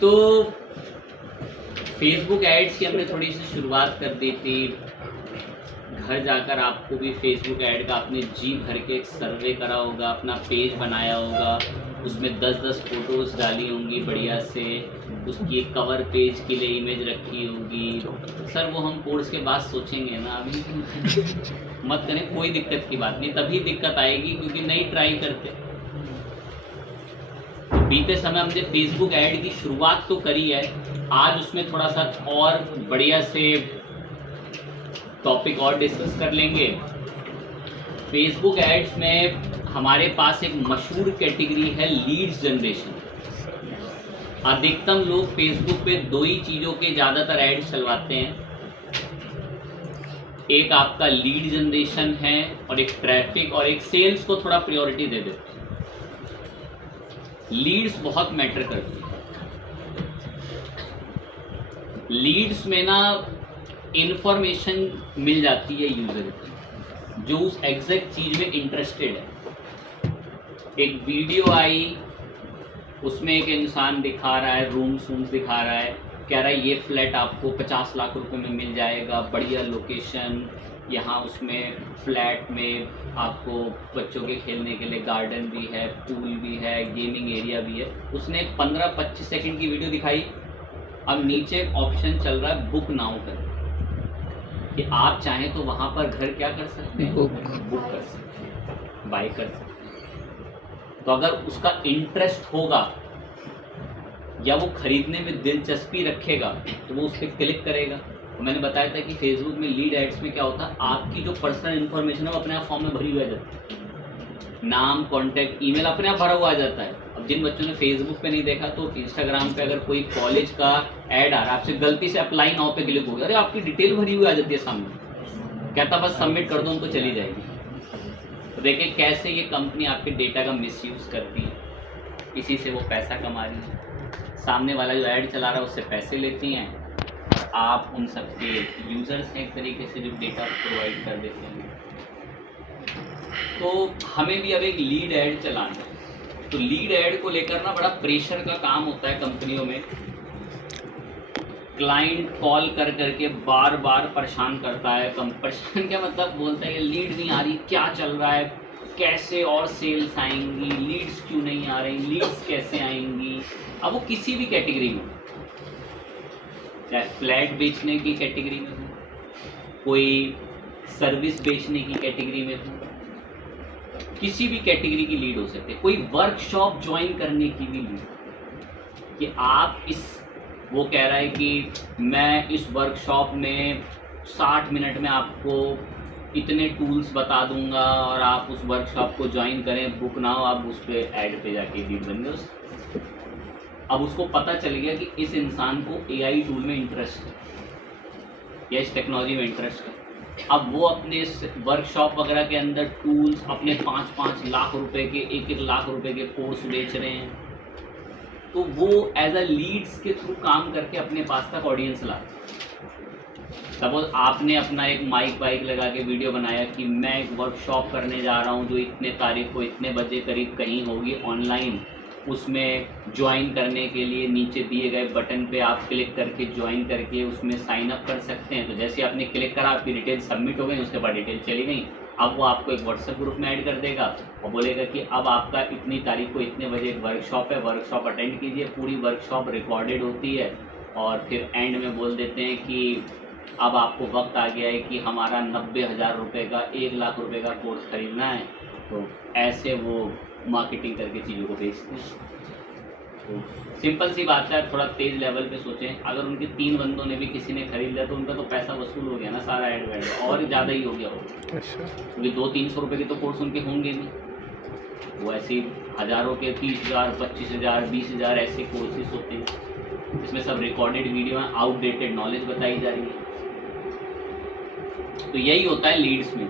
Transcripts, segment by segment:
तो Facebook ads की हमने थोड़ी सी शुरुआत कर दी थी। घर जाकर आपको भी फेसबुक ऐड का आपने जी भर के एक सर्वे करा होगा, अपना पेज बनाया होगा, उसमें 10-10 फ़ोटोज़ डाली होंगी बढ़िया से, उसकी एक कवर पेज के लिए इमेज रखी होगी। सर वो हम कोर्स के बाद सोचेंगे ना, अभी मत करें, कोई दिक्कत की बात नहीं। तभी दिक्कत आएगी क्योंकि नहीं ट्राई करते। तो बीते समय हमने फेसबुक ऐड की शुरुआत तो करी है, आज उसमें थोड़ा सा और बढ़िया से टॉपिक और डिस्कस कर लेंगे। फेसबुक एड्स में हमारे पास एक मशहूर कैटेगरी है लीड्स जनरेशन। अधिकतम लोग फेसबुक पे दो ही चीज़ों के ज़्यादातर एड्स चलवाते हैं, एक आपका लीड जनरेशन है और एक ट्रैफिक और एक सेल्स को थोड़ा प्रायोरिटी दे देते हैं। लीड्स बहुत मैटर करती है। लीड्स में ना इंफॉर्मेशन मिल जाती है यूज़र की, जो उस एग्जैक्ट चीज़ में इंटरेस्टेड है। एक वीडियो आई, उसमें एक इंसान दिखा रहा है, रूम्स दिखा रहा है, कह रहा है ये फ्लैट आपको 50 लाख रुपए में मिल जाएगा, बढ़िया लोकेशन, यहाँ उसमें फ्लैट में आपको बच्चों के खेलने के लिए गार्डन भी है, पूल भी है, गेमिंग एरिया भी है। उसने 15-25 सेकंड की वीडियो दिखाई। अब नीचे ऑप्शन चल रहा है बुक नाउ कर, कि आप चाहें तो वहाँ पर घर क्या कर सकते हैं, बुक कर सकते हैं, बाय कर सकते हैं। तो अगर उसका इंटरेस्ट होगा या वो खरीदने में दिलचस्पी रखेगा तो वो उस पर क्लिक करेगा। तो मैंने बताया था कि फेसबुक में लीड एड्स में क्या होता है, आपकी जो पर्सनल इन्फॉर्मेशन है वो अपने आप फॉर्म में भरी हुई आ जाती है, नाम, कॉन्टैक्ट, ईमेल अपने आप भरा हुआ आ जाता है। अब जिन बच्चों ने फेसबुक पे नहीं देखा तो इंस्टाग्राम पे अगर कोई कॉलेज का ऐड आ रहा है, आपसे गलती से अप्लाई नाउ पे क्लिक हो गया, अरे आपकी डिटेल भरी हुई आ जाती है सामने, कहता बस सबमिट कर दो, उनको चली जाएगी। तो देखिए कैसे ये कंपनी आपके डेटा का मिसयूज़ करती है, इसी से वो पैसा कमा रही है। सामने वाला जो ऐड चला रहा है उससे पैसे लेती हैं, और आप उन सबके यूज़र्स हैं एक तरीके से जो डेटा प्रोवाइड कर देते हैं। तो हमें भी अब एक लीड ऐड चलाना है। तो लीड ऐड को लेकर ना बड़ा प्रेशर का काम होता है कंपनियों में। क्लाइंट कॉल कर करके बार बार परेशान करता है। परेशान क्या मतलब, बोलता है कि लीड नहीं आ रही, क्या चल रहा है, कैसे और सेल्स आएंगी, लीड्स क्यों नहीं आ रही, लीड्स कैसे आएंगी। अब वो किसी भी कैटेगरी में, चाहे फ्लैट बेचने की कैटेगरी में हो, कोई सर्विस बेचने की कैटेगरी में हो, किसी भी कैटेगरी की लीड हो सकती है। कोई वर्कशॉप ज्वाइन करने की भी लीड, कि आप इस, वो कह रहा है कि मैं इस वर्कशॉप में 60 मिनट में आपको इतने टूल्स बता दूंगा और आप उस वर्कशॉप को ज्वाइन करें, बुक ना हो, आप उस पर ऐड पे जाके लीड बन गए। अब उसको पता चल गया कि इस इंसान को एआई टूल में इंटरेस्ट है या इस टेक्नोलॉजी में इंटरेस्ट है। अब वो अपने इस वर्कशॉप वगैरह के अंदर टूल्स अपने 5-5 लाख रुपए के, 1-1 लाख रुपए के कोर्स बेच रहे हैं। तो वो एज अ लीड्स के थ्रू काम करके अपने पास तक ऑडियंस लाते हैं। सपोज आपने अपना एक माइक वाइक लगा के वीडियो बनाया कि मैं एक वर्कशॉप करने जा रहा हूँ जो इतने तारीख को इतने बजे करीब कहीं होगी ऑनलाइन, उसमें ज्वाइन करने के लिए नीचे दिए गए बटन पे आप क्लिक करके ज्वाइन करके उसमें साइन अप कर सकते हैं। तो जैसे आपने क्लिक करा, आपकी डिटेल सबमिट हो गई, उसके बाद डिटेल चली गई। अब वो आपको एक व्हाट्सएप ग्रुप में ऐड कर देगा और बोलेगा कि अब आपका इतनी तारीख को इतने बजे एक वर्कशॉप है, वर्कशॉप अटेंड कीजिए। पूरी वर्कशॉप रिकॉर्डेड होती है और फिर एंड में बोल देते हैं कि अब आपको वक्त आ गया है कि हमारा 90,000 रुपये का 1 लाख रुपये का कोर्स खरीदना है। तो ऐसे वो मार्केटिंग करके चीज़ों को बेचते हैं। तो सिंपल सी बात है, थोड़ा तेज़ लेवल पे सोचें। अगर उनके 3 बंदों ने भी किसी ने खरीद लिया तो उनका तो पैसा वसूल हो गया ना, सारा ऐड वैड, और ज़्यादा ही हो गया होगा। क्योंकि 200-300 रुपये के तो कोर्स उनके होंगे नहीं, वो ऐसे हज़ारों के 30,000, 25,000, 20,000 ऐसे कोर्सेज होते हैं। इसमें सब रिकॉर्डेड वीडियो में आउटडेटेड नॉलेज बताई जा रही है। तो यही होता है लीड्स में।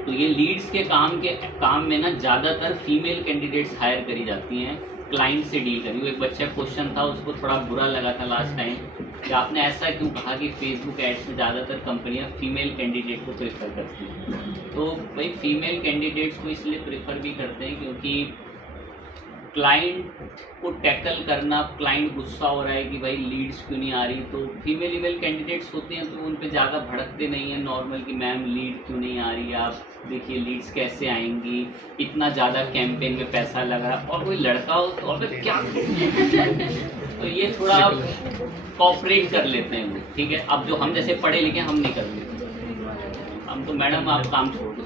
तो ये लीड्स के काम में ना ज़्यादातर फीमेल कैंडिडेट्स हायर करी जाती हैं क्लाइंट से डील करी। वो एक बच्चा क्वेश्चन था, उसको थोड़ा बुरा लगा था लास्ट टाइम कि आपने ऐसा क्यों कहा कि फेसबुक एड्स में ज़्यादातर कंपनियां फीमेल कैंडिडेट को प्रेफर करती हैं। तो भाई फीमेल कैंडिडेट्स को इसलिए प्रेफर भी करते हैं क्योंकि क्लाइंट को टैकल करना, क्लाइंट गुस्सा हो रहा है कि भाई लीड्स क्यों नहीं आ रही, तो फीमेल ईमेल कैंडिडेट्स होते हैं तो उन पे ज़्यादा भड़कते नहीं हैं नॉर्मल कि मैम लीड क्यों नहीं आ रही, आप देखिए लीड्स कैसे आएंगी, इतना ज़्यादा कैंपेन में पैसा लग रहा है, और कोई लड़का हो तो और क्या तो ये थोड़ा कॉपरेट कर लेते हैं वो, ठीक है। अब जो हम जैसे पढ़े लिखे हम नहीं कर लेते, हम तो मैडम आप काम छोड़ दो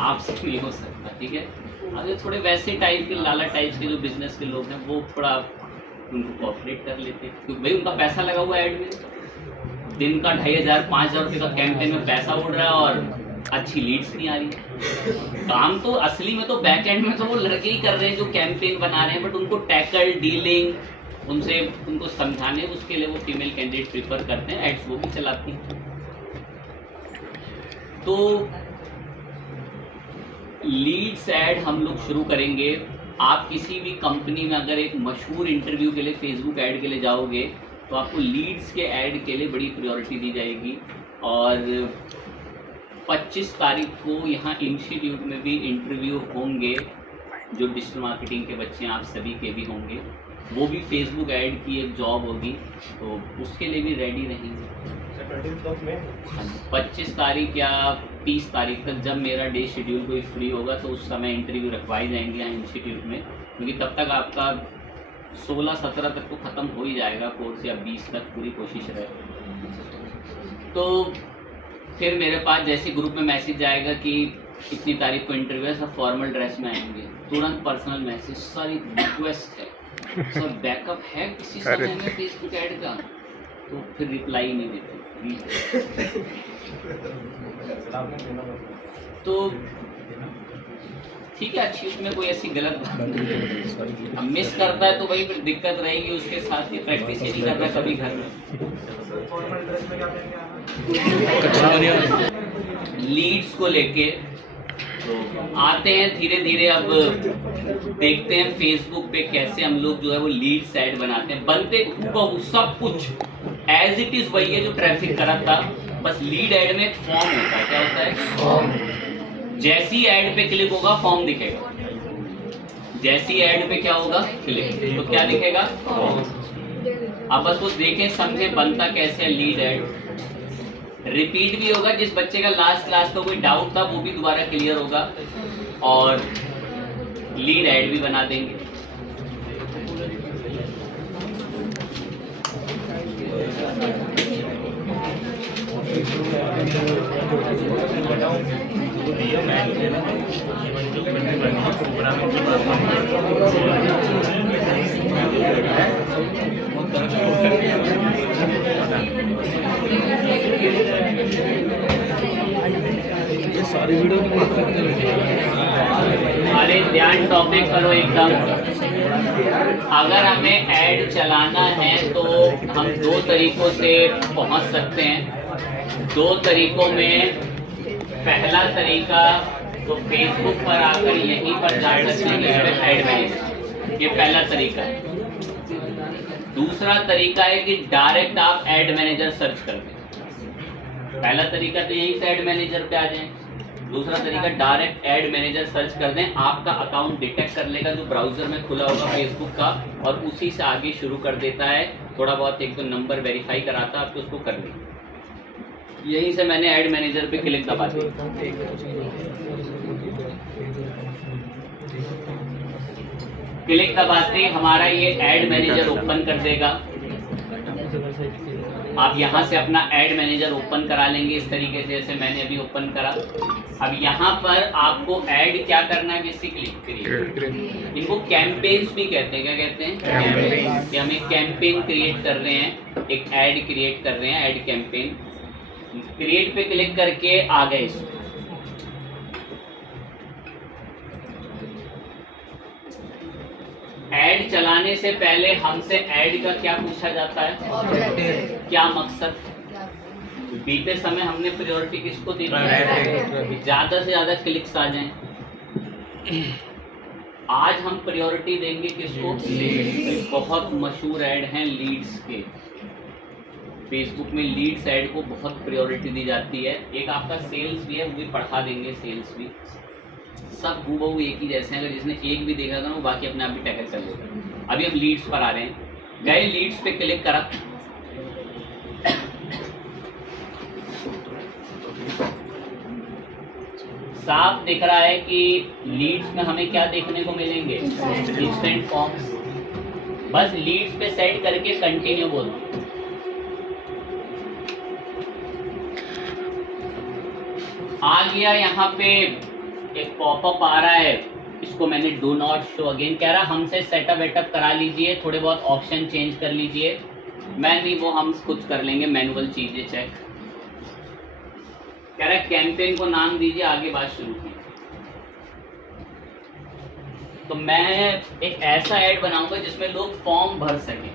आपसे नहीं हो सकता, ठीक है। अब ये थोड़े वैसे टाइप के लाला टाइप के जो बिजनेस के लोग हैं वो थोड़ा उनको कॉपरेट कर लेते हैं, क्योंकि भाई उनका पैसा लगा हुआ है ऐड में, दिन का 2500-5000 रुपये का कैंपेन में पैसा उड़ रहा है और अच्छी लीड्स नहीं आ रही। काम तो असली में तो बैक एंड में तो वो लड़के ही कर रहे हैं जो कैंपेन बना रहे हैं, बट उनको टैकल डीलिंग उनसे उनको समझाने उसके लिए वो फीमेल कैंडिडेट प्रीफर करते हैं, एड्स वो भी चलाती हैं। तो लीड्स ऐड हम लोग शुरू करेंगे। आप किसी भी कंपनी में अगर एक मशहूर इंटरव्यू के लिए फेसबुक ऐड के लिए जाओगे तो आपको लीड्स के ऐड के लिए बड़ी प्रायोरिटी दी जाएगी। और 25 तारीख को यहाँ इंस्टीट्यूट में भी इंटरव्यू होंगे, जो डिजिटल मार्केटिंग के बच्चे हैं आप सभी के भी होंगे, वो भी फेसबुक ऐड की एक जॉब होगी, तो उसके लिए भी रेडी रहेंगे। 25 तारीख या 30 तारीख तक जब मेरा डे शेड्यूल कोई फ्री होगा तो उस समय इंटरव्यू रखवाए जाएंगे यहाँ इंस्टीट्यूट में, क्योंकि तब तक आपका 16-17 तक तो ख़त्म हो ही जाएगा कोर्स, या 20 तक पूरी कोशिश रहे। तो फिर मेरे पास जैसे ग्रुप में मैसेज जाएगा कि इतनी तारीख को इंटरव्यू है, सब फॉर्मल ड्रेस में आएंगे, तुरंत पर्सनल मैसेज, सर एक रिक्वेस्ट है, सर बैकअप है किसी समय में फेसबुक ऐड का, तो फिर रिप्लाई नहीं देते। तो ठीक है, अच्छी, उसमें कोई ऐसी गलत बात नहीं। अब मिस करता है तो भाई फिर दिक्कत रहेगी, उसके साथ ही प्रैक्टिस ही नहीं कर रहा कभी घर में। लीड्स को लेके तो आते हैं धीरे धीरे, अब देखते हैं फेसबुक पे कैसे हम लोग जो है वो लीड्स ऐड बनाते हैं। बनते सब कुछ एज इट इज वही है जो ट्रैफिक करा था, बस लीड ऐड में एक फॉर्म होता है। क्या होता है? फॉर्म। जैसी ऐड पे क्लिक होगा फॉर्म दिखेगा, जैसी ऐड पे क्या होगा क्लिक, तो क्या दिखेगा? फॉर्म। अब बस वो देखें समझे बनता कैसे है लीड ऐड। रिपीट भी होगा, जिस बच्चे का लास्ट क्लास का कोई डाउट था वो भी दोबारा क्लियर होगा, और लीड ऐड भी बना देंगे। अरे ध्यान टॉपिक करो एकदम। अगर हमें ऐड चलाना है तो हम 2 तरीकों से पहुंच सकते हैं। 2 तरीकों में पहला तरीका तो फेसबुक पर आकर यहीं पर जा सकते हैं ऐड मैनेजर, ये पहला तरीका है। दूसरा तरीका है कि डायरेक्ट आप ऐड मैनेजर सर्च कर दें। पहला तरीका तो यहीं से ऐड मैनेजर पे आ जाएं। दूसरा तरीका डायरेक्ट ऐड मैनेजर सर्च कर दें, आपका अकाउंट डिटेक्ट कर लेगा जो ब्राउजर में खुला होगा फेसबुक का, और उसी से आगे शुरू कर देता है। थोड़ा बहुत एक तो नंबर वेरीफाई कराता है आपको, उसको कर दें। यहीं से मैंने ऐड मैनेजर पे क्लिक दबा दिया। क्लिक दबाते ही हमारा ये ऐड मैनेजर ओपन कर देगा। आप यहाँ से अपना ऐड मैनेजर ओपन करा लेंगे इस तरीके से जैसे मैंने अभी ओपन करा। अब यहाँ पर आपको ऐड क्या करना है, बेसिकली क्रिएट। इनको कैंपेन्स भी कहते हैं। क्या कहते हैं? कैंपेन। कि हम एक कैंपेन क्रिएट कर रहे हैं, एक ऐड क्रिएट कर रहे हैं, ऐड कैंपेन। क्रिएट पे क्लिक करके आ गए इसको। ऐड चलाने से पहले हमसे ऐड का क्या पूछा जाता है? क्या मकसद? बीते समय हमने प्रायोरिटी किसको दी? ज्यादा से ज्यादा क्लिक्स आ जाएं। आज हम प्रायोरिटी देंगे किसको? लीड्स। बहुत मशहूर ऐड हैं लीड्स के। फेसबुक में लीड्स ऐड को बहुत प्रायोरिटी दी जाती है। एक आपका सेल्स भी है, वो भी पढ़ा देंगे, सेल्स भी। सब हूबहू एक ही जैसे हैं, अगर जिसने एक भी देखा था ना वो बाकी अपने आप भी टैकल कर लेगा। अभी हम लीड्स पर आ रहे हैं, गए लीड्स पे क्लिक करा, साफ दिख रहा है कि लीड्स में हमें क्या देखने को मिलेंगे, इंस्टेंट फॉर्म्स। बस लीड्स पे सेट करके कंटिन्यू बोलो। आ गया यहाँ पे एक पॉपअप आ रहा है, इसको मैंने डू नॉट शो अगेन कह रहा, हमसे सेटअप वेटअप करा लीजिए, थोड़े बहुत ऑप्शन चेंज कर लीजिए। मैं नहीं, वो हम खुद कर लेंगे मैनुअल चीजें चेक। कह रहा है कैंपेन को नाम दीजिए, आगे बात शुरू की। तो मैं एक ऐसा ऐड बनाऊंगा जिसमें लोग फॉर्म भर सकें।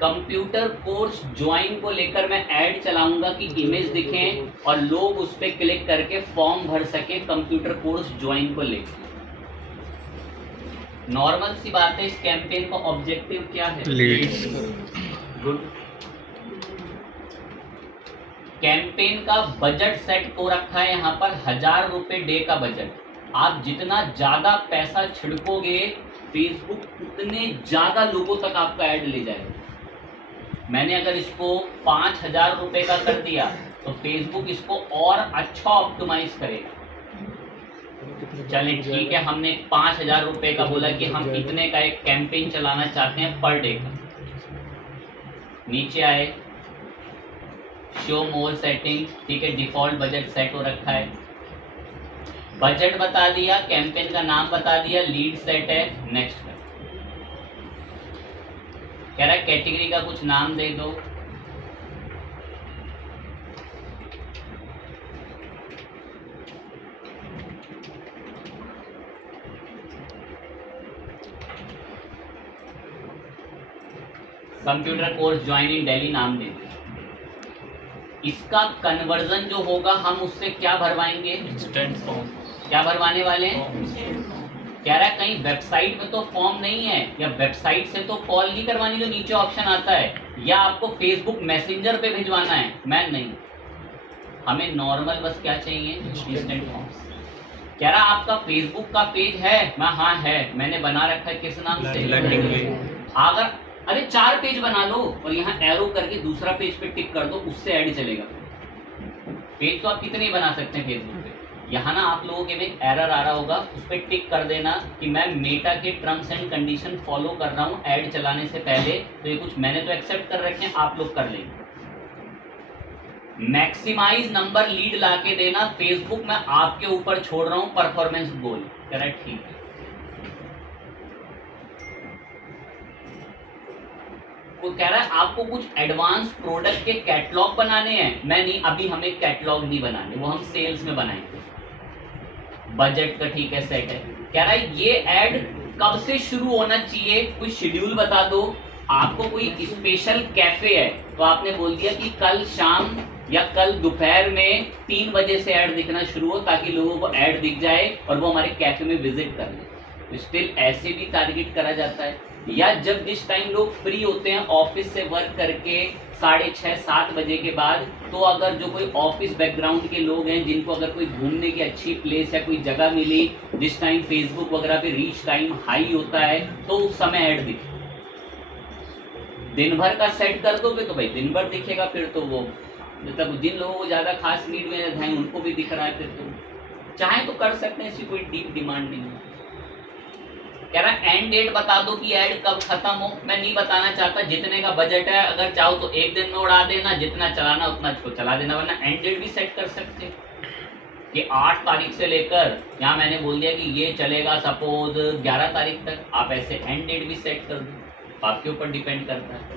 कंप्यूटर कोर्स ज्वाइन को लेकर मैं ऐड चलाऊंगा कि इमेज दिखें और लोग उस पर क्लिक करके फॉर्म भर सके कंप्यूटर कोर्स ज्वाइन को लेकर। नॉर्मल सी बात है, इस कैंपेन का ऑब्जेक्टिव क्या है? लीड्स। गुड। कैंपेन का बजट सेट हो रखा है यहाँ पर 1000 रुपए डे का बजट। आप जितना ज्यादा पैसा छिड़कोगे फेसबुक उतने ज्यादा लोगों तक आपका ऐड ले जाएगा। मैंने अगर इसको 5000 रुपए का कर दिया तो फेसबुक इसको और अच्छा ऑप्टिमाइज करेगा। चलें ठीक है, हमने 5000 रुपए का बोला कि हम इतने का एक कैंपेन चलाना चाहते हैं पर डे का। नीचे आए, शो मोर सेटिंग्स, ठीक है, डिफॉल्ट बजट सेट हो रखा है। बजट बता दिया, कैंपेन का नाम बता दिया, लीड सेट है, नेक्स्ट कर। कह रहा है कैटेगरी का कुछ नाम दे दो। Computer course join in Delhi नाम दे दो। इसका कन्वर्जन जो होगा हम उससे क्या भरवाएंगे? Instant form. क्या भरवाने वाले हैं? कह रहा है कहीं वेबसाइट में तो फॉर्म नहीं है, या वेबसाइट से तो कॉल नहीं करवानी जो नीचे ऑप्शन आता है, या आपको फेसबुक मैसेंजर पे भिजवाना है। मैं नहीं, हमें नॉर्मल बस क्या चाहिए? Instant forms. कह रहा आपका फेसबुक का पेज है? मैं हाँ है, मैंने बना रखा है, किस नाम से? अगर अरे 4 पेज बना लो और यहाँ एरो करके दूसरा पेज पे टिक कर दो, उससे ऐड चलेगा। पेज तो आप कितने ही बना सकते हैं फेसबुक पे। यहाँ ना आप लोगों के में एरर आ रहा होगा, उस पर टिक कर देना कि मैं मेटा के टर्म्स एंड कंडीशन फॉलो कर रहा हूँ ऐड चलाने से पहले। तो ये कुछ मैंने तो एक्सेप्ट कर रखे हैं, आप लोग कर लेंगे। मैक्सिमाइज नंबर लीड ला के देना, फेसबुक मैं आपके ऊपर छोड़ रहा हूँ परफॉर्मेंस गोल। कह रहा है ठीक है। वो कह रहा है आपको कुछ एडवांस प्रोडक्ट के कैटलॉग बनाने हैं। मैं नहीं, अभी हमें कैटलॉग नहीं बनाने, वो हम सेल्स में बनाएंगे। बजट का ठीक है, सेट है। कह रहा है ये ऐड कब से शुरू होना चाहिए, कोई शेड्यूल बता दो। आपको कोई स्पेशल कैफे है तो आपने बोल दिया कि कल शाम या कल दोपहर में 3 बजे से ऐड दिखना शुरू हो, ताकि लोगों को ऐड दिख जाए और वो हमारे कैफे में विजिट कर ले। स्टिल ऐसे भी टारगेट करा जाता है। या जब जिस टाइम लोग फ्री होते हैं ऑफिस से वर्क करके 6:30-7 बजे के बाद, तो अगर जो कोई ऑफिस बैकग्राउंड के लोग हैं जिनको अगर कोई घूमने की अच्छी प्लेस या कोई जगह मिली जिस टाइम फेसबुक वगैरह पे रीच टाइम हाई होता है, तो उस समय ऐड दिखे। दिन भर का सेट कर दोगे तो भाई दिन भर दिखेगा, फिर तो वो मतलब जिन लोगों को ज़्यादा खास नीड में हैं उनको भी दिख रहा है, फिर तो चाहे तो कर सकते हैं, ऐसी कोई डीप डिमांड नहीं है। कह रहा है एंड डेट बता दो कि ऐड कब खत्म हो। मैं नहीं बताना चाहता, जितने का बजट है अगर चाहो तो एक दिन में उड़ा देना, जितना चलाना उतना इसको चला देना, वरना एंड डेट भी सेट कर सकते कि 8 तारीख से लेकर, यहाँ मैंने बोल दिया कि ये चलेगा सपोज 11 तारीख तक, आप ऐसे एंड डेट भी सेट कर दो, आपके ऊपर डिपेंड करता है।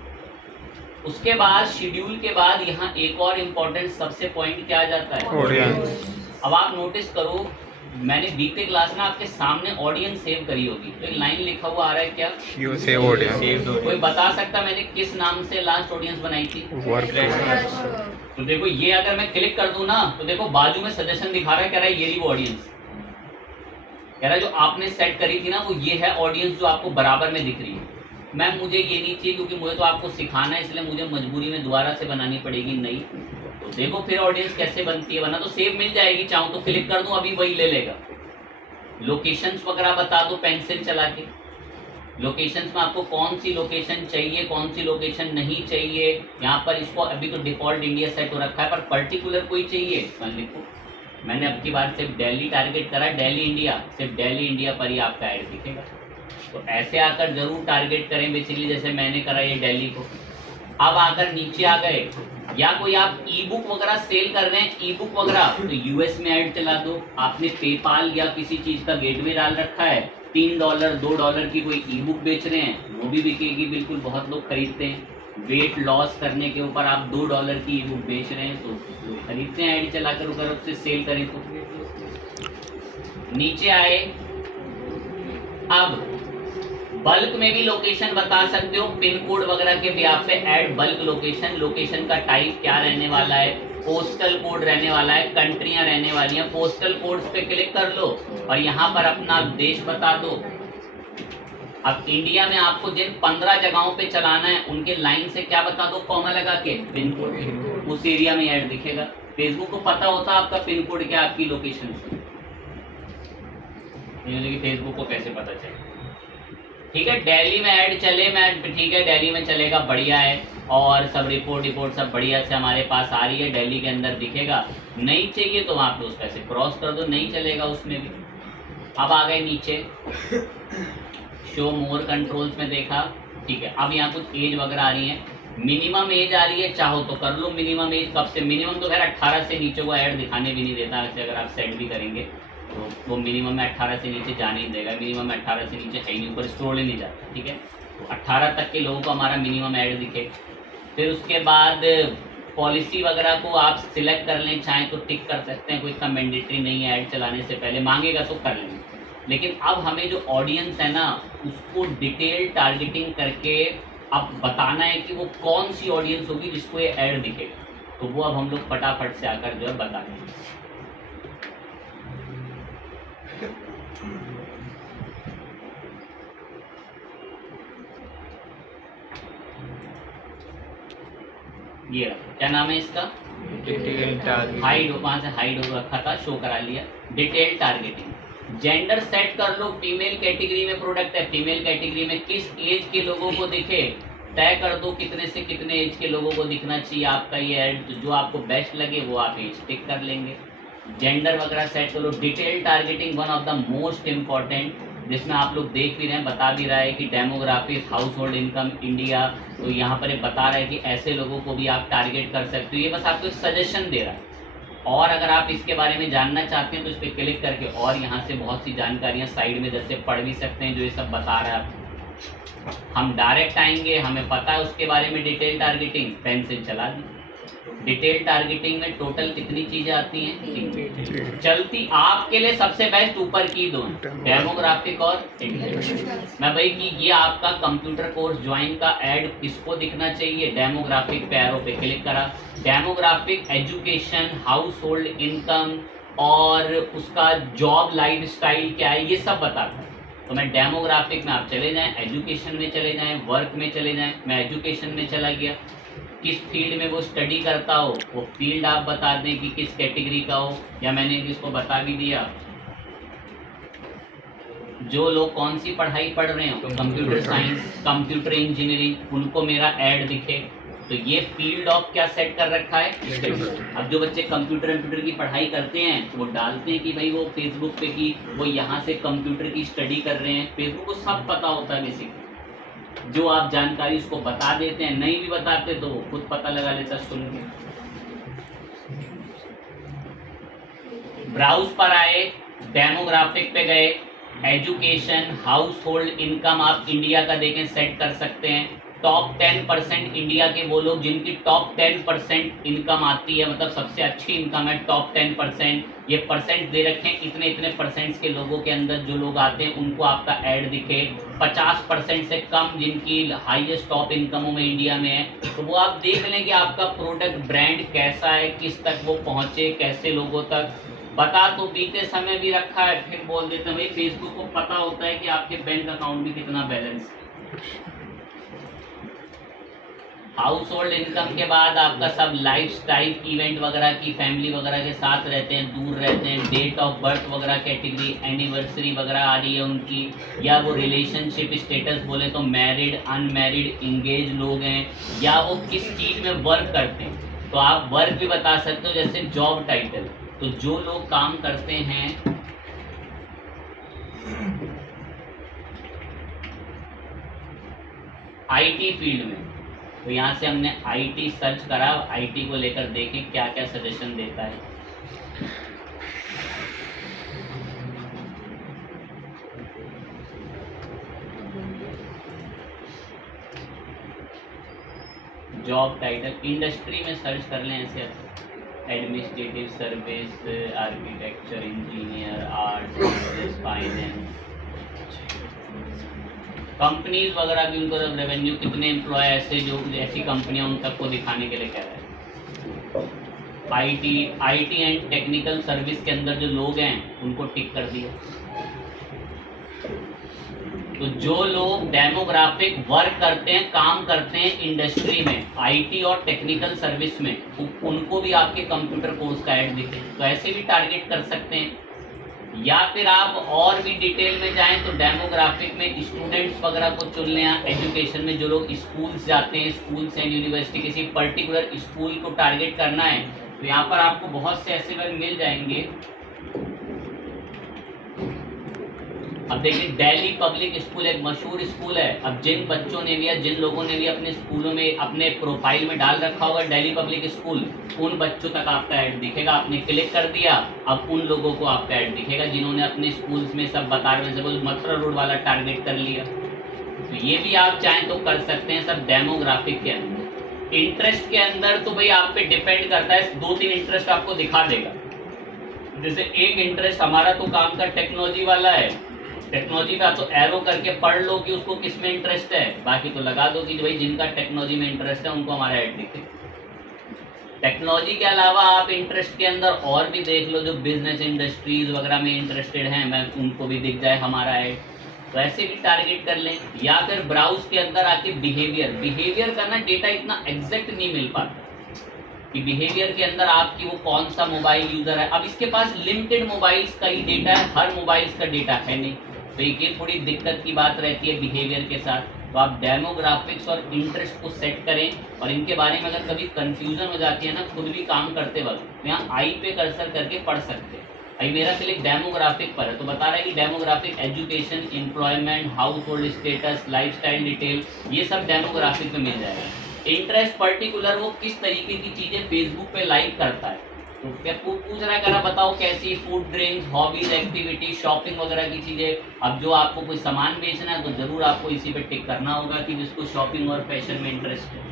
उसके बाद शेड्यूल के बाद यहाँ एक और इम्पोर्टेंट सबसे पॉइंट क्या आ जाता है? ऑडियंस। अब आप नोटिस करो, मैंने बीते क्लास में आपके सामने ऑडियंस सेव करी होगी, तो एक लाइन लिखा हुआ आ रहा है क्या? You save audience. कोई बता सकता मैंने किस नाम से लास्ट ऑडियंस बनाई थी? तो देखो ये अगर मैं क्लिक कर दूं ना तो देखो बाजू में सजेशन दिखा रहा है, कह रहा है ये रही वो ऑडियंस। कह रहा है जो आपने सेट करी थी ना वो ये है ऑडियंस जो आपको बराबर में दिख रही है। मैम मुझे ये नहीं चाहिए क्योंकि मुझे तो आपको सिखाना है, इसलिए मुझे मजबूरी में दोबारा से बनानी पड़ेगी नई। तो देखो फिर ऑडियंस कैसे बनती है, वरना तो सेव मिल जाएगी, चाहूँ तो क्लिक कर दूँ अभी वही ले लेगा। लोकेशंस वगैरह बता दो पेंसिल चला के, लोकेशंस में आपको कौन सी लोकेशन चाहिए, कौन सी लोकेशन नहीं चाहिए। यहाँ पर इसको अभी तो डिफॉल्ट इंडिया सेट हो रखा है, पर पर्टिकुलर कोई चाहिए मान लिखो। मैंने अब की बार सिर्फ दिल्ली टारगेट करा, दिल्ली इंडिया, सिर्फ दिल्ली इंडिया पर ही आपका ऐड दिखेगा। तो ऐसे आकर जरूर टारगेट करें बेसिकली, जैसे मैंने करा ये दिल्ली को। अब आकर नीचे आ गए, या कोई आप ई बुक वगैरह सेल कर रहे हैं, ई बुक वगैरह, तो यूएस में ऐड चला दो। आपने पेपाल या किसी चीज का गेटवे डाल रखा है, $3 $2 की कोई ई बुक बेच रहे हैं, वो भी बिकेगी बिल्कुल, बहुत लोग खरीदते हैं। वेट लॉस करने के ऊपर आप $2 की ई बुक बेच रहे हैं तो लोग खरीदते हैं, ऐड चलाकर अगर उससे सेल करें तो। नीचे आए, अब बल्क में भी लोकेशन बता सकते हो, पिन कोड वगैरह के ब्याह पे ऐड बल्क लोकेशन, लोकेशन का टाइप क्या रहने वाला है, पोस्टल कोड रहने वाला है, कंट्रियां रहने वाली हैं, पोस्टल कोड्स पे क्लिक कर लो और यहाँ पर अपना देश बता दो। अब इंडिया में आपको जिन 15 जगहों पे चलाना है उनके लाइन से क्या बता दो, कॉमा लगा के पिन कोड, उस एरिया में ऐड दिखेगा। फेसबुक को पता होता है आपका पिन कोड क्या, आपकी लोकेशन, फेसबुक को कैसे पता चले। ठीक है, दिल्ली में ऐड चले, मैं ठीक है दिल्ली में चलेगा, बढ़िया है, और सब रिपोर्ट सब बढ़िया से हमारे पास आ रही है, दिल्ली के अंदर दिखेगा। नहीं चाहिए तो वहाँ पे उस पैसे क्रॉस कर दो, नहीं चलेगा उसमें भी। अब आ गए नीचे, शो मोर कंट्रोल्स में देखा, ठीक है। अब यहाँ कुछ एज वगैरह आ रही है, मिनिमम एज आ रही है, चाहो तो कर लो मिनिमम एज। कब से मिनिमम, तो खैर 18 से नीचे वो ऐड दिखाने भी नहीं देता, वैसे अगर आप सेट भी करेंगे तो वो मिनिमम में 18 से नीचे जाने नहीं देगा, मिनिमम में 18 से नीचे है ही नहीं, ऊपर स्क्रॉल ही नहीं जाता, ठीक है। तो 18 तक के लोगों को हमारा मिनिमम ऐड दिखे। फिर उसके बाद पॉलिसी वगैरह को आप सिलेक्ट कर लें, चाहें तो टिक कर सकते हैं, कोई इतना मैंडेटरी नहीं है, ऐड चलाने से पहले मांगेगा तो कर लेंगे। लेकिन अब हमें जो ऑडियंस है ना, उसको डिटेल टारगेटिंग करके अब बताना है कि वो कौन सी ऑडियंस होगी जिसको ये ऐड दिखेगा, तो वो अब हम लोग फटाफट से आकर जो है बता देंगे। ये क्या नाम है इसका, हाइड, वहां से हाइड हो रखा था, शो करा लिया। डिटेल टारगेटिंग, जेंडर सेट कर लो, फीमेल कैटेगरी में प्रोडक्ट है, फीमेल कैटेगरी में किस एज के लोगों को दिखे तय कर दो, कितने से कितने एज के लोगों को दिखना चाहिए आपका ये ऐड, जो आपको बेस्ट लगे वो आप एज टिक कर लेंगे। जेंडर वगैरह सेट करो। Detail targeting one of the most important, जिसमें आप लोग देख भी रहे हैं, बता भी रहा है कि demographics, house hold income India, तो यहाँ पर एक बता रहा है कि ऐसे लोगों को भी आप टारगेट कर सकते हो। ये बस आपको एक सजेशन दे रहा है, और अगर आप इसके बारे में जानना चाहते हैं तो इस पर क्लिक करके और यहाँ से बहुत सी जानकारियाँ साइड में जैसे पढ़ भी सकते हैं, जो ये सब बता रहा है। हम डायरेक्ट आएंगे, हमें पता है उसके बारे में, डिटेल टारगेटिंग, पेंसिल चला दी। डिटेल टारगेटिंग में टोटल कितनी चीजें आती हैं, चलती आपके लिए सबसे बेस्ट ऊपर की दो, डेमोग्राफिक और मैं भाई कि ये आपका कंप्यूटर कोर्स ज्वाइन का ऐड किसको दिखना चाहिए, डेमोग्राफिक पे एरो पे क्लिक करा, demographic, education, house hold income और उसका जॉब लाइफ स्टाइल क्या है, ये सब बताता है। तो मैं डेमोग्राफिक में आप चले जाएं, एजुकेशन में चले जाएं, वर्क में चले जाएं, मैं एजुकेशन में चला गया, किस फील्ड में वो स्टडी करता हो वो फील्ड आप बता दें कि किस कैटेगरी का हो, या मैंने इसको बता भी दिया जो लोग कौन सी पढ़ाई पढ़ रहे हो, तो कंप्यूटर साइंस, कंप्यूटर इंजीनियरिंग, उनको मेरा ऐड दिखे। तो ये फील्ड ऑफ क्या सेट कर रखा है, अब जो बच्चे कंप्यूटर की पढ़ाई करते हैं वो डालते हैं कि भाई वो फेसबुक पे कि वो यहाँ से कंप्यूटर की स्टडी कर रहे हैं, फेसबुक को सब पता होता है बेसिकली, जो आप जानकारी उसको बता देते हैं, नहीं भी बताते तो वो खुद पता लगा लेता सुन के। ब्राउज पर आए, डेमोग्राफिक पे गए, एजुकेशन, हाउस होल्ड इनकम आप इंडिया का देखें सेट कर सकते हैं। टॉप 10% इंडिया के वो लोग जिनकी टॉप 10% इनकम आती है, मतलब सबसे अच्छी इनकम है टॉप 10%, ये परसेंट दे रखे हैं, इतने इतने परसेंट्स के लोगों के अंदर जो लोग आते हैं उनको आपका ऐड दिखे। 50% से कम जिनकी हाईएस्ट टॉप इनकमों में इंडिया में है, तो वो आप देख लें कि आपका प्रोडक्ट ब्रांड कैसा है, किस तक वो पहुँचे, कैसे लोगों तक। बता तो बीते समय भी रखा है, फिर बोल देते हैं भाई फेसबुक को पता होता है कि आपके बैंक अकाउंट में कितना बैलेंस है। हाउस होल्ड इनकम के बाद आपका सब लाइफ स्टाइल इवेंट वगैरह की फैमिली वगैरह के साथ रहते हैं, दूर रहते हैं, डेट ऑफ बर्थ वगैरह कैटेगरी, एनिवर्सरी वगैरह आ रही है उनकी, या वो रिलेशनशिप स्टेटस बोले तो मैरिड, अनमैरिड, इंगेज लोग हैं, या वो किस चीज़ में वर्क करते हैं। तो आप वर्क भी बता सकते हो, जैसे जॉब टाइटल। तो जो लोग काम करते हैं आईटी फील्ड में, तो यहाँ से हमने आईटी सर्च करा, आईटी को लेकर देखें क्या क्या सजेशन देता है। जॉब टाइटल इंडस्ट्री में सर्च कर लें ऐसे, administrative service, architecture, engineer, art, finance, companies वगैरह भी उनको रेवेन्यू कितने एम्प्लॉय ऐसे जो ऐसी कंपनियां उन तक को दिखाने के लिए कह रहे हैं। आईटी एंड टेक्निकल सर्विस के अंदर जो लोग हैं उनको टिक कर दिया। तो जो लोग डेमोग्राफिक वर्क करते हैं, काम करते हैं इंडस्ट्री में, आईटी और टेक्निकल सर्विस में, उनको भी आपके कंप्यूटर कोर्स का ऐड दिखे, तो ऐसे भी टारगेट कर सकते हैं। या फिर आप और भी डिटेल में जाएं तो डेमोग्राफिक में स्टूडेंट्स वगैरह को चुन लें। एजुकेशन में जो लोग स्कूल्स जाते हैं, स्कूल्स एंड यूनिवर्सिटी, किसी पर्टिकुलर स्कूल को टारगेट करना है, तो यहाँ पर आपको बहुत से ऐसे वर्ग मिल जाएंगे। अब देखिए, दिल्ली पब्लिक स्कूल एक मशहूर स्कूल है। अब जिन बच्चों ने भी या जिन लोगों ने भी अपने स्कूलों में अपने प्रोफाइल में डाल रखा होगा दिल्ली पब्लिक स्कूल, उन बच्चों तक आपका ऐड दिखेगा। आपने क्लिक कर दिया, अब उन लोगों को आपका ऐड दिखेगा जिन्होंने अपने स्कूल्स में सब बता रहे हैं, सपोज मथुरा रोड वाला टारगेट कर लिया। तो ये भी आप चाहें तो कर सकते हैं, सब डेमोग्राफिक के अंदर। इंटरेस्ट के अंदर तो भाई आप पे डिपेंड करता है, 2-3 इंटरेस्ट आपको दिखा देगा। जैसे एक इंटरेस्ट हमारा तो काम का टेक्नोलॉजी वाला है, टेक्नोलॉजी का तो एरो करके पढ़ लो कि उसको किस में इंटरेस्ट है, बाकी तो लगा दो कि भाई जिनका टेक्नोलॉजी में इंटरेस्ट है उनको हमारा ऐड दिखे। टेक्नोलॉजी के अलावा आप इंटरेस्ट के अंदर और भी देख लो, जो बिजनेस इंडस्ट्रीज वगैरह में इंटरेस्टेड हैं, मैं उनको भी दिख जाए हमारा ऐड, तो ऐसे भी टारगेट कर लें। या फिर ब्राउज के अंदर आके बिहेवियर का ना डेटा इतना एग्जैक्ट नहीं मिल पाता कि बिहेवियर के अंदर आपकी वो कौन सा मोबाइल यूजर है। अब इसके पास लिमिटेड मोबाइल्स का ही डेटा है, हर मोबाइल्स का डेटा है नहीं, तो ये थोड़ी दिक्कत की बात रहती है बिहेवियर के साथ। तो आप डेमोग्राफिक्स और इंटरेस्ट को सेट करें, और इनके बारे में अगर कभी कंफ्यूजन हो जाती है ना खुद भी काम करते वक्त, तो यहाँ आई पे कर्सर करके पढ़ सकते हैं। अभी मेरा क्लिक डेमोग्राफिक पर है तो बता रहा है कि demographic education, employment, house hold status, life style detail, ये सब डेमोग्राफिक में मिल जाएगा। इंटरेस्ट पर्टिकुलर वो किस तरीके की चीज़ें फेसबुक पे लाइक करता है, तो क्या पूछ रहा है करा बताओ कैसी food, drinks, hobbies, activity, shopping वगैरह की चीज़ें। अब जो आपको कोई सामान बेचना है तो ज़रूर आपको इसी पे टिक करना होगा कि जिसको शॉपिंग और फैशन में इंटरेस्ट है।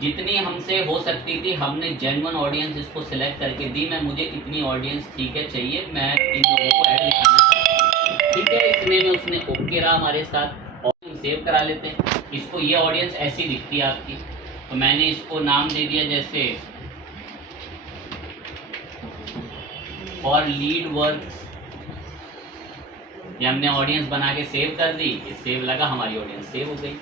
जितनी हमसे हो सकती थी हमने जेन्युइन ऑडियंस इसको सिलेक्ट करके दी। मैं मुझे इतनी ऑडियंस ठीक है चाहिए, मैं इन लोगों को ऐड दिखाना चाहता हूँ, ठीक है। इतने में उसने ओके रहा हमारे साथ, और सेव करा लेते हैं इसको। ये ऑडियंस ऐसी दिखती है आपकी, तो मैंने इसको नाम दे दिया जैसे फॉर लीड वर्क्स। ये हमने ऑडियंस बना के सेव कर दी, ये सेव लगा, हमारी ऑडियंस सेव हो गई।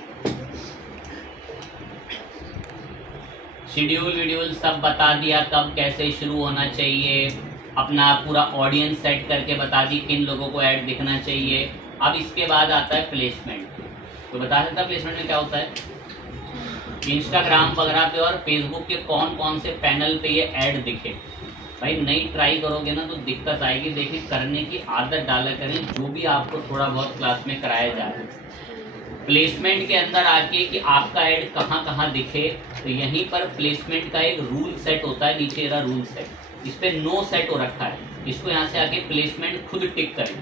शेड्यूल वीड्यूल सब बता दिया, कब कैसे शुरू होना चाहिए, अपना पूरा ऑडियंस सेट करके बता दी किन लोगों को ऐड दिखना चाहिए। अब इसके बाद आता है प्लेसमेंट। तो बता सकता प्लेसमेंट में क्या होता है। इंस्टाग्राम वगैरह पे और फेसबुक के कौन कौन से पैनल पे ये ऐड दिखे। भाई नई ट्राई करोगे ना तो दिक्कत आएगी। देखिए, करने की आदत डाला करें जो भी आपको थोड़ा बहुत क्लास में कराया जा रहा है। प्लेसमेंट के अंदर आके कि आपका ऐड कहाँ कहाँ दिखे, तो यहीं पर प्लेसमेंट का एक रूल सेट होता है, नीचे रहा रूल सेट, इस पर नो सेट हो रखा है। इसको यहाँ से आके प्लेसमेंट खुद टिक करें,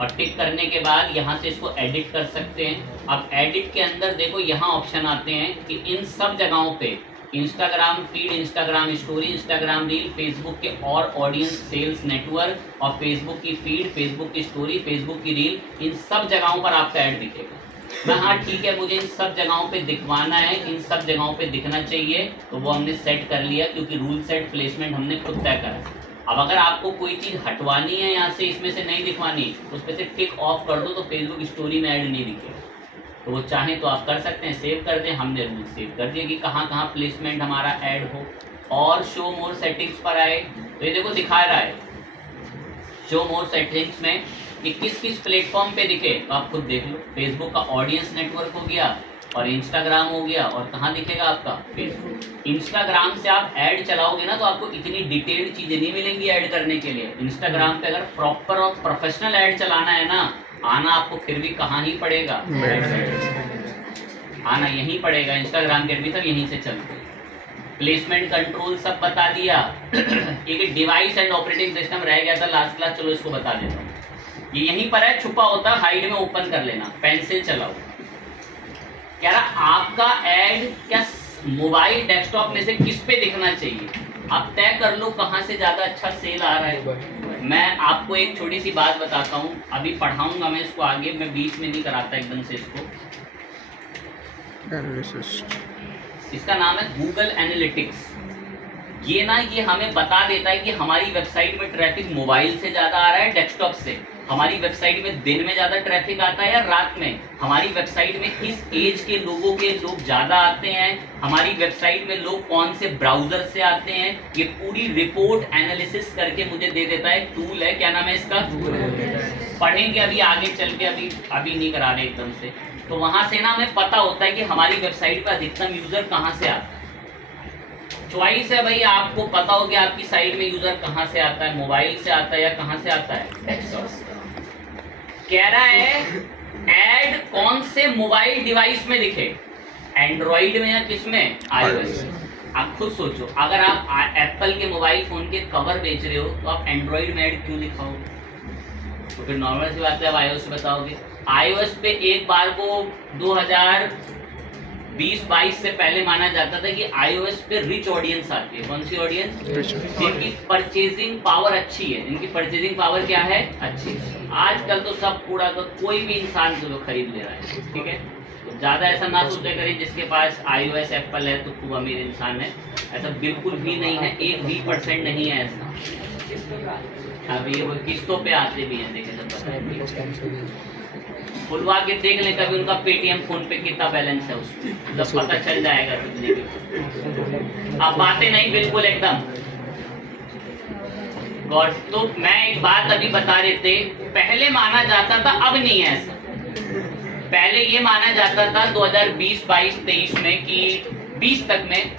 और टिक करने के बाद यहाँ से इसको एडिट कर सकते हैं। अब एडिट के अंदर देखो यहाँ ऑप्शन आते हैं कि इन सब जगहों पे Instagram feed, Instagram story, Instagram reel, Facebook के और ऑडियंस सेल्स नेटवर्क, और फेसबुक की फीड, फेसबुक की स्टोरी, फेसबुक की रील, इन सब जगहों पर आपका ऐड दिखेगा। मैं हाँ ठीक है, मुझे इन सब जगहों पे दिखवाना है, इन सब जगहों पे दिखना चाहिए, तो वो हमने सेट कर लिया क्योंकि रूल सेट प्लेसमेंट हमने खुद तय करा। अब अगर आपको कोई चीज़ हटवानी है यहाँ से, इसमें से नहीं दिखवानी, उस पर से टिक ऑफ कर दो तो फेसबुक स्टोरी में ऐड नहीं दिखेगा। तो वो चाहें तो आप कर सकते हैं, सेव कर दें। हमने रूल सेव कर दिया कि कहाँ कहाँ प्लेसमेंट हमारा ऐड हो। और शो मोर सेटिंग्स पर आए तो ये देखो दिखा रहा है शो मोर सेटिंग्स में कि किस किस प्लेटफॉर्म पे दिखे, तो आप खुद देख लो। फेसबुक का ऑडियंस नेटवर्क हो गया और इंस्टाग्राम हो गया, और कहाँ दिखेगा आपका फेसबुक। इंस्टाग्राम से आप ऐड चलाओगे ना तो आपको इतनी डिटेल्ड चीज़ें नहीं मिलेंगी ऐड करने के लिए। इंस्टाग्राम पे अगर प्रॉपर और प्रोफेशनल ऐड चलाना है ना, आना आपको फिर भी कहाँ ही पड़ेगा, आना यहीं पड़ेगा। इंस्टाग्राम के भी सब यहीं से चलते हैं। प्लेसमेंट कंट्रोल सब बता दिया। एक डिवाइस एंड ऑपरेटिंग सिस्टम रह गया था लास्ट क्लास, चलो इसको बता देता हूँ। ये यहीं पर है, छुपा होता, हाइड में ओपन कर लेना, पेंसिल चलाओ। कह रहा आपका ऐड क्या मोबाइल डेस्कटॉप में से किस पे दिखना चाहिए, आप तय कर लो कहाँ से ज़्यादा अच्छा सेल आ रहा है। मैं आपको एक छोटी सी बात बताता हूँ, अभी पढ़ाऊँगा मैं इसको आगे, मैं बीच में नहीं कराता एकदम से इसको। इसका नाम है गूगल एनालिटिक्स। ये हमें बता देता है कि हमारी वेबसाइट में ट्रैफिक मोबाइल से ज़्यादा आ रहा है डेस्कटॉप से, हमारी वेबसाइट में दिन में ज़्यादा ट्रैफिक आता है या रात में, हमारी वेबसाइट में किस एज के लोगों के लोग ज़्यादा आते हैं, हमारी वेबसाइट में लोग कौन से ब्राउज़र से आते हैं। ये पूरी रिपोर्ट एनालिसिस करके मुझे दे देता है। टूल है, क्या नाम है इसका, पढ़ेंगे अभी आगे चल के, अभी नहीं करा रहे एकदम से। तो वहाँ से ना हमें पता होता है कि हमारी वेबसाइट पर अधिकतम यूज़र कहाँ से आता है। चॉइस है भाई, आपको पता हो कि आपकी साइट में यूजर कहाँ से आता है, मोबाइल से आता है या कहाँ से आता है। कह रहा है ऐड कौन से मोबाइल डिवाइस में दिखे, एंड्रॉइड में या किस में, आईओएस। आप खुद सोचो, अगर आप एप्पल के मोबाइल फोन के कवर बेच रहे हो तो आप एंड्रॉइड में ऐड क्यों लिखाओगे, तो फिर नॉर्मल सी बात है आप आईओएस बताओगे। आईओएस पे एक बार को 2020-22 से पहले माना जाता था कि आईओएस पे रिच ऑडियंस आती है। कौन सी ऑडियंस, जिनकी परचेजिंग पावर अच्छी है, जिनकी परचेजिंग पावर क्या है, अच्छी। आजकल तो सब कूड़ा, तो कोई भी इंसान जो खरीद ले रहा है, ठीक है। तो ज़्यादा ऐसा ना सोचे करें जिसके पास आईओएस एप्पल है तो खूब अमीर इंसान है, ऐसा बिल्कुल भी नहीं है, 1% नहीं है ऐसा। अभी वो किस्तों पे आते भी हैं, देखे सब पता है। खुलवा के देख लें कभी उनका पेटीएम फोन पे कितना बैलेंस है, उसमें जब पता चल जाएगा। अब बातें नहीं बिल्कुल एकदम गौर। तो मैं एक बात अभी बता देते, पहले माना जाता था, अब नहीं है ऐसा। पहले ये माना जाता था 2020, 22, 23 में कि 20 तक में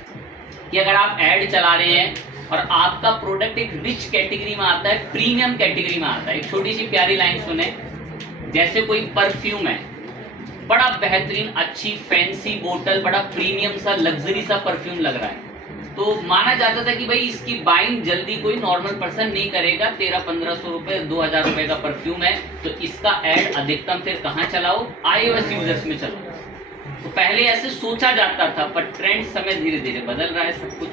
कि अगर आप ऐड चला रहे हैं और आपका प्रोडक्ट एक रिच कैटेगरी में आता है, प्रीमियम कैटेगरी में आता है। एक छोटी सी प्यारी लाइन सुने, जैसे कोई परफ्यूम है, बड़ा बेहतरीन अच्छी फैंसी बोतल, बड़ा प्रीमियम सा लग्जरी सा परफ्यूम लग रहा है, तो माना जाता था कि भाई इसकी बाइंग जल्दी कोई नॉर्मल पर्सन नहीं करेगा। 1300-1500 रुपए, 2000 रुपए का परफ्यूम है, तो इसका ऐड अधिकतम फिर कहाँ चलाओ, आईओएस यूजर्स में चलाओ। तो पहले ऐसे सोचा जाता था, पर ट्रेंड समय धीरे धीरे बदल रहा है सब कुछ।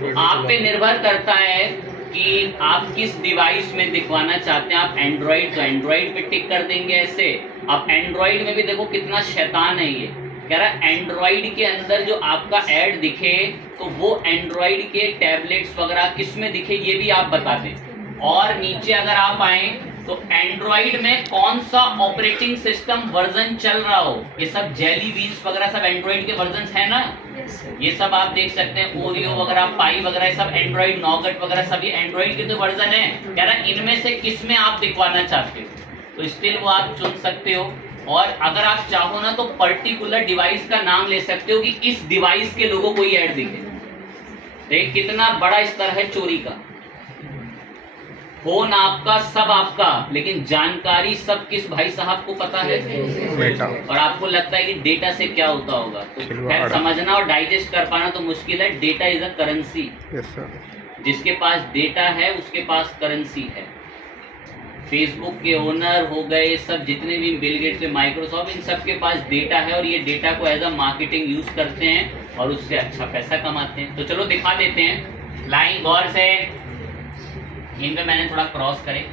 तो आप पे निर्भर करता है कि आप किस डिवाइस में दिखवाना चाहते हैं। आप एंड्रॉइड, तो एंड्रॉइड पे टिक कर देंगे ऐसे। अब एंड्रॉइड में भी देखो कितना शैतान है ये, कह रहा है एंड्रॉइड के अंदर जो आपका ऐड दिखे तो वो एंड्रॉइड के टैबलेट्स वगैरह किस में दिखे ये भी आप बता दें। और नीचे अगर आप आए तो एंड्रॉइड में कौन सा ऑपरेटिंग सिस्टम वर्जन चल रहा हो, ये सब जेली बीन्स वगैरह सब एंड्रॉइड के वर्जन है ना, ये सब आप देख सकते हैं। ओरियो वगैरह, पाई वगैरह, ये सब एंड्रॉइड, नॉगट वगैरह सभी एंड्रॉइड के तो वर्जन है। कह रहा है इनमें से किस में आप दिखवाना चाहते हो, तो स्टिल वो आप चुन सकते हो। और अगर आप चाहो ना तो पर्टिकुलर डिवाइस का नाम ले सकते हो कि इस डिवाइस के लोगों को ही ऐड दिखे। देख कितना बड़ा स्तर है चोरी का। फोन आपका, सब आपका, लेकिन जानकारी सब किस भाई साहब को पता है, डेटा। और आपको लगता है कि डेटा से क्या होता होगा, तो खैर समझना और डाइजेस्ट कर पाना तो मुश्किल है। डेटा इज अ करेंसी, जिसके पास डेटा है उसके पास करेंसी है। फेसबुक के ओनर हो गए सब, जितने भी बिल गेट्स, माइक्रोसॉफ्ट, इन सब के पास डेटा है और ये डेटा को एज अ मार्केटिंग यूज करते हैं और उससे अच्छा पैसा कमाते हैं। तो चलो दिखा देते हैं लाइन गौर से, इन पे मैंने थोड़ा क्रॉस करे।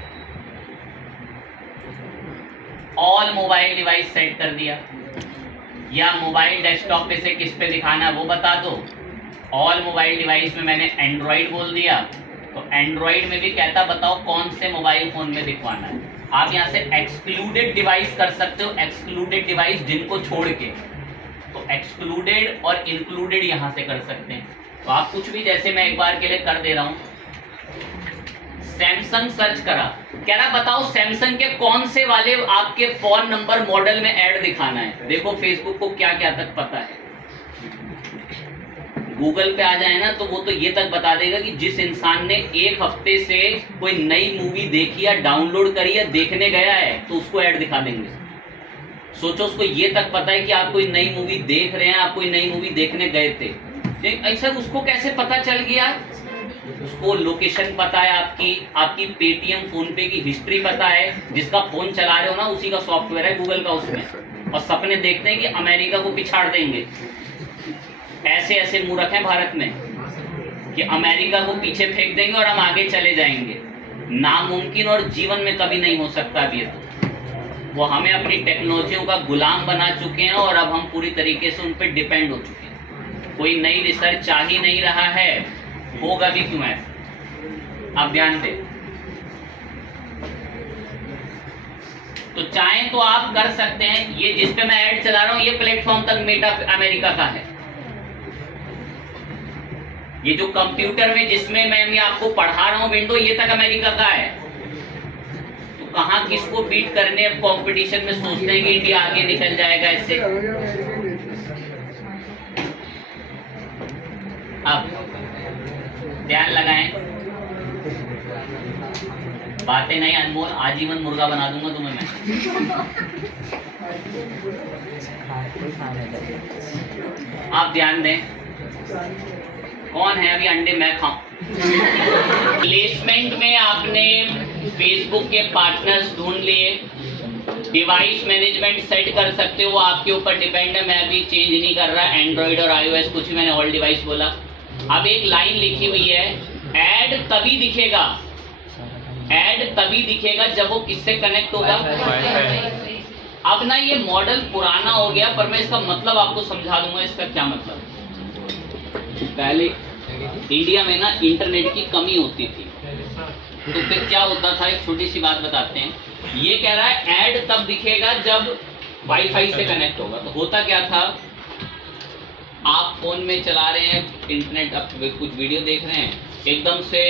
ऑल मोबाइल डिवाइस सेट कर दिया, या मोबाइल डेस्कटॉप पे से किस पे दिखाना है वो बता दो। ऑल मोबाइल डिवाइस में मैंने एंड्रॉइड बोल दिया, तो एंड्रॉइड में भी कहता बताओ कौन से मोबाइल फोन में दिखवाना है। आप यहाँ से एक्सक्लूडेड डिवाइस कर सकते हो, एक्सक्लूडेड डिवाइस जिनको छोड़ के, तो एक्सक्लूडेड और इंक्लूडेड यहाँ से कर सकते हैं। तो आप कुछ भी, जैसे मैं एक बार के लिए कर दे रहा हूँ, सैमसंग सर्च करा, कह रहा बताओ सैमसंग के कौन से वाले आपके फोन नंबर मॉडल में ऐड दिखाना है। देखो फेसबुक को क्या क्या तक पता है। गूगल पे आ जाए ना तो वो तो ये तक बता देगा कि जिस इंसान ने एक हफ्ते से कोई नई मूवी देखी या डाउनलोड करी या देखने गया है तो उसको ऐड दिखा देंगे। सोचो उसको ये तक पता है कि आप कोई नई मूवी देख रहे हैं, आप कोई नई मूवी देखने गए थे, ऐसा उसको कैसे पता चल गया? उसको लोकेशन पता है, आपकी पेटीएम फोन पे की हिस्ट्री पता है, जिसका फोन चला रहे हो ना उसी का सॉफ्टवेयर है गूगल का उसमें, और सपने देखते हैं कि अमेरिका को पिछाड़ देंगे। ऐसे ऐसे मूर्ख हैं भारत में कि अमेरिका को पीछे फेंक देंगे और हम आगे चले जाएंगे। नामुमकिन और जीवन में कभी नहीं हो सकता। अभी तो वो हमें अपनी टेक्नोलॉजियों का गुलाम बना चुके हैं और अब हम पूरी तरीके से उन पर डिपेंड हो चुके हैं। कोई नई रिसर्च चाह ही नहीं रहा है, होगा भी क्यों ऐसा? आप ध्यान दें। तो चाहें तो आप कर सकते हैं। ये जिस पे मैं ऐड चला रहा हूं ये प्लेटफॉर्म तक मेटा अमेरिका का है। ये जो कंप्यूटर में जिसमें मैं आपको पढ़ा रहा हूं विंडो, ये तक अमेरिका का है। तो कहां किसको बीट करने कंपटीशन में सोचते हैं कि इंडिया आगे निकल जाएगा इससे। अब ध्यान लगाएं, बातें नहीं अनमोल, आजीवन मुर्गा बना दूंगा तुम्हें मैं। आप ध्यान दें, कौन है अभी अंडे मैं खाऊं? प्लेसमेंट में आपने फेसबुक के पार्टनर्स ढूंढ लिए, डिवाइस मैनेजमेंट सेट कर सकते हो, वो आपके ऊपर डिपेंड है। मैं अभी चेंज नहीं कर रहा, एंड्रॉइड और आईओएस कुछ भी, मैंने ऑल डिवाइस बोला। अब एक लाइन लिखी हुई है, ऐड तभी दिखेगा, ऐड तभी दिखेगा जब वो किससे कनेक्ट होगा। अब ना ये मॉडल पुराना हो गया, पर मैं इसका मतलब आपको समझा दूंगा इसका क्या मतलब। पहले इंडिया में ना इंटरनेट की कमी होती थी, तो फिर क्या होता था, एक छोटी सी बात बताते हैं। ये कह रहा है ऐड तब दिखेगा जब वाईफाई से कनेक्ट होगा। तो होता क्या था, आप फोन में चला रहे हैं इंटरनेट, अब कुछ वीडियो देख रहे हैं, एकदम से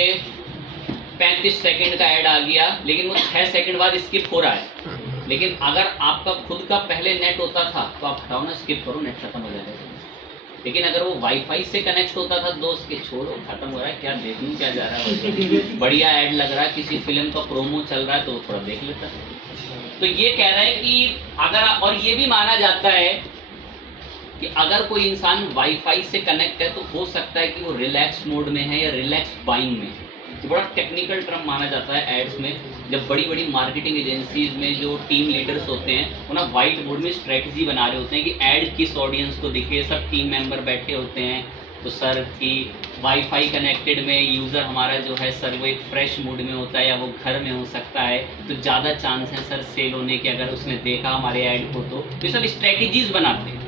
35 सेकंड का ऐड आ गया, लेकिन वो 6 सेकंड बाद स्किप हो रहा है। लेकिन अगर आपका खुद का पहले नेट होता था तो आप हटाओ ना, स्किप करो, नेट खत्म हो जाएगा। लेकिन अगर वो वाईफाई से कनेक्ट होता था, दोस्त के छोड़ो, खत्म हो रहा है, क्या देखूं क्या जा रहा है, बढ़िया ऐड लग रहा है, किसी फिल्म का प्रोमो चल रहा है तो थोड़ा देख लेता है। तो ये कह रहा है कि अगर, और ये भी माना जाता है कि अगर कोई इंसान वाईफाई से कनेक्ट है तो हो सकता है कि वो रिलैक्स मोड में है या रिलैक्स बाइंग में है। तो बड़ा टेक्निकल टर्म माना जाता है एड्स में। जब बड़ी बड़ी मार्केटिंग एजेंसीज में जो टीम लीडर्स होते हैं वो ना वाइट बोर्ड में स्ट्रेटजी बना रहे होते हैं कि ऐड किस ऑडियंस को दिखे, सब टीम मेंबर बैठे होते हैं। तो सर की वाईफाई कनेक्टेड में यूज़र हमारा जो है सर वो एक फ्रेश मूड में होता है या वो घर में हो सकता है, तो ज़्यादा चांस है सर सेल होने के, अगर उसने देखा हमारे ऐड को। तो ये सब स्ट्रेटजीज बनाते हैं।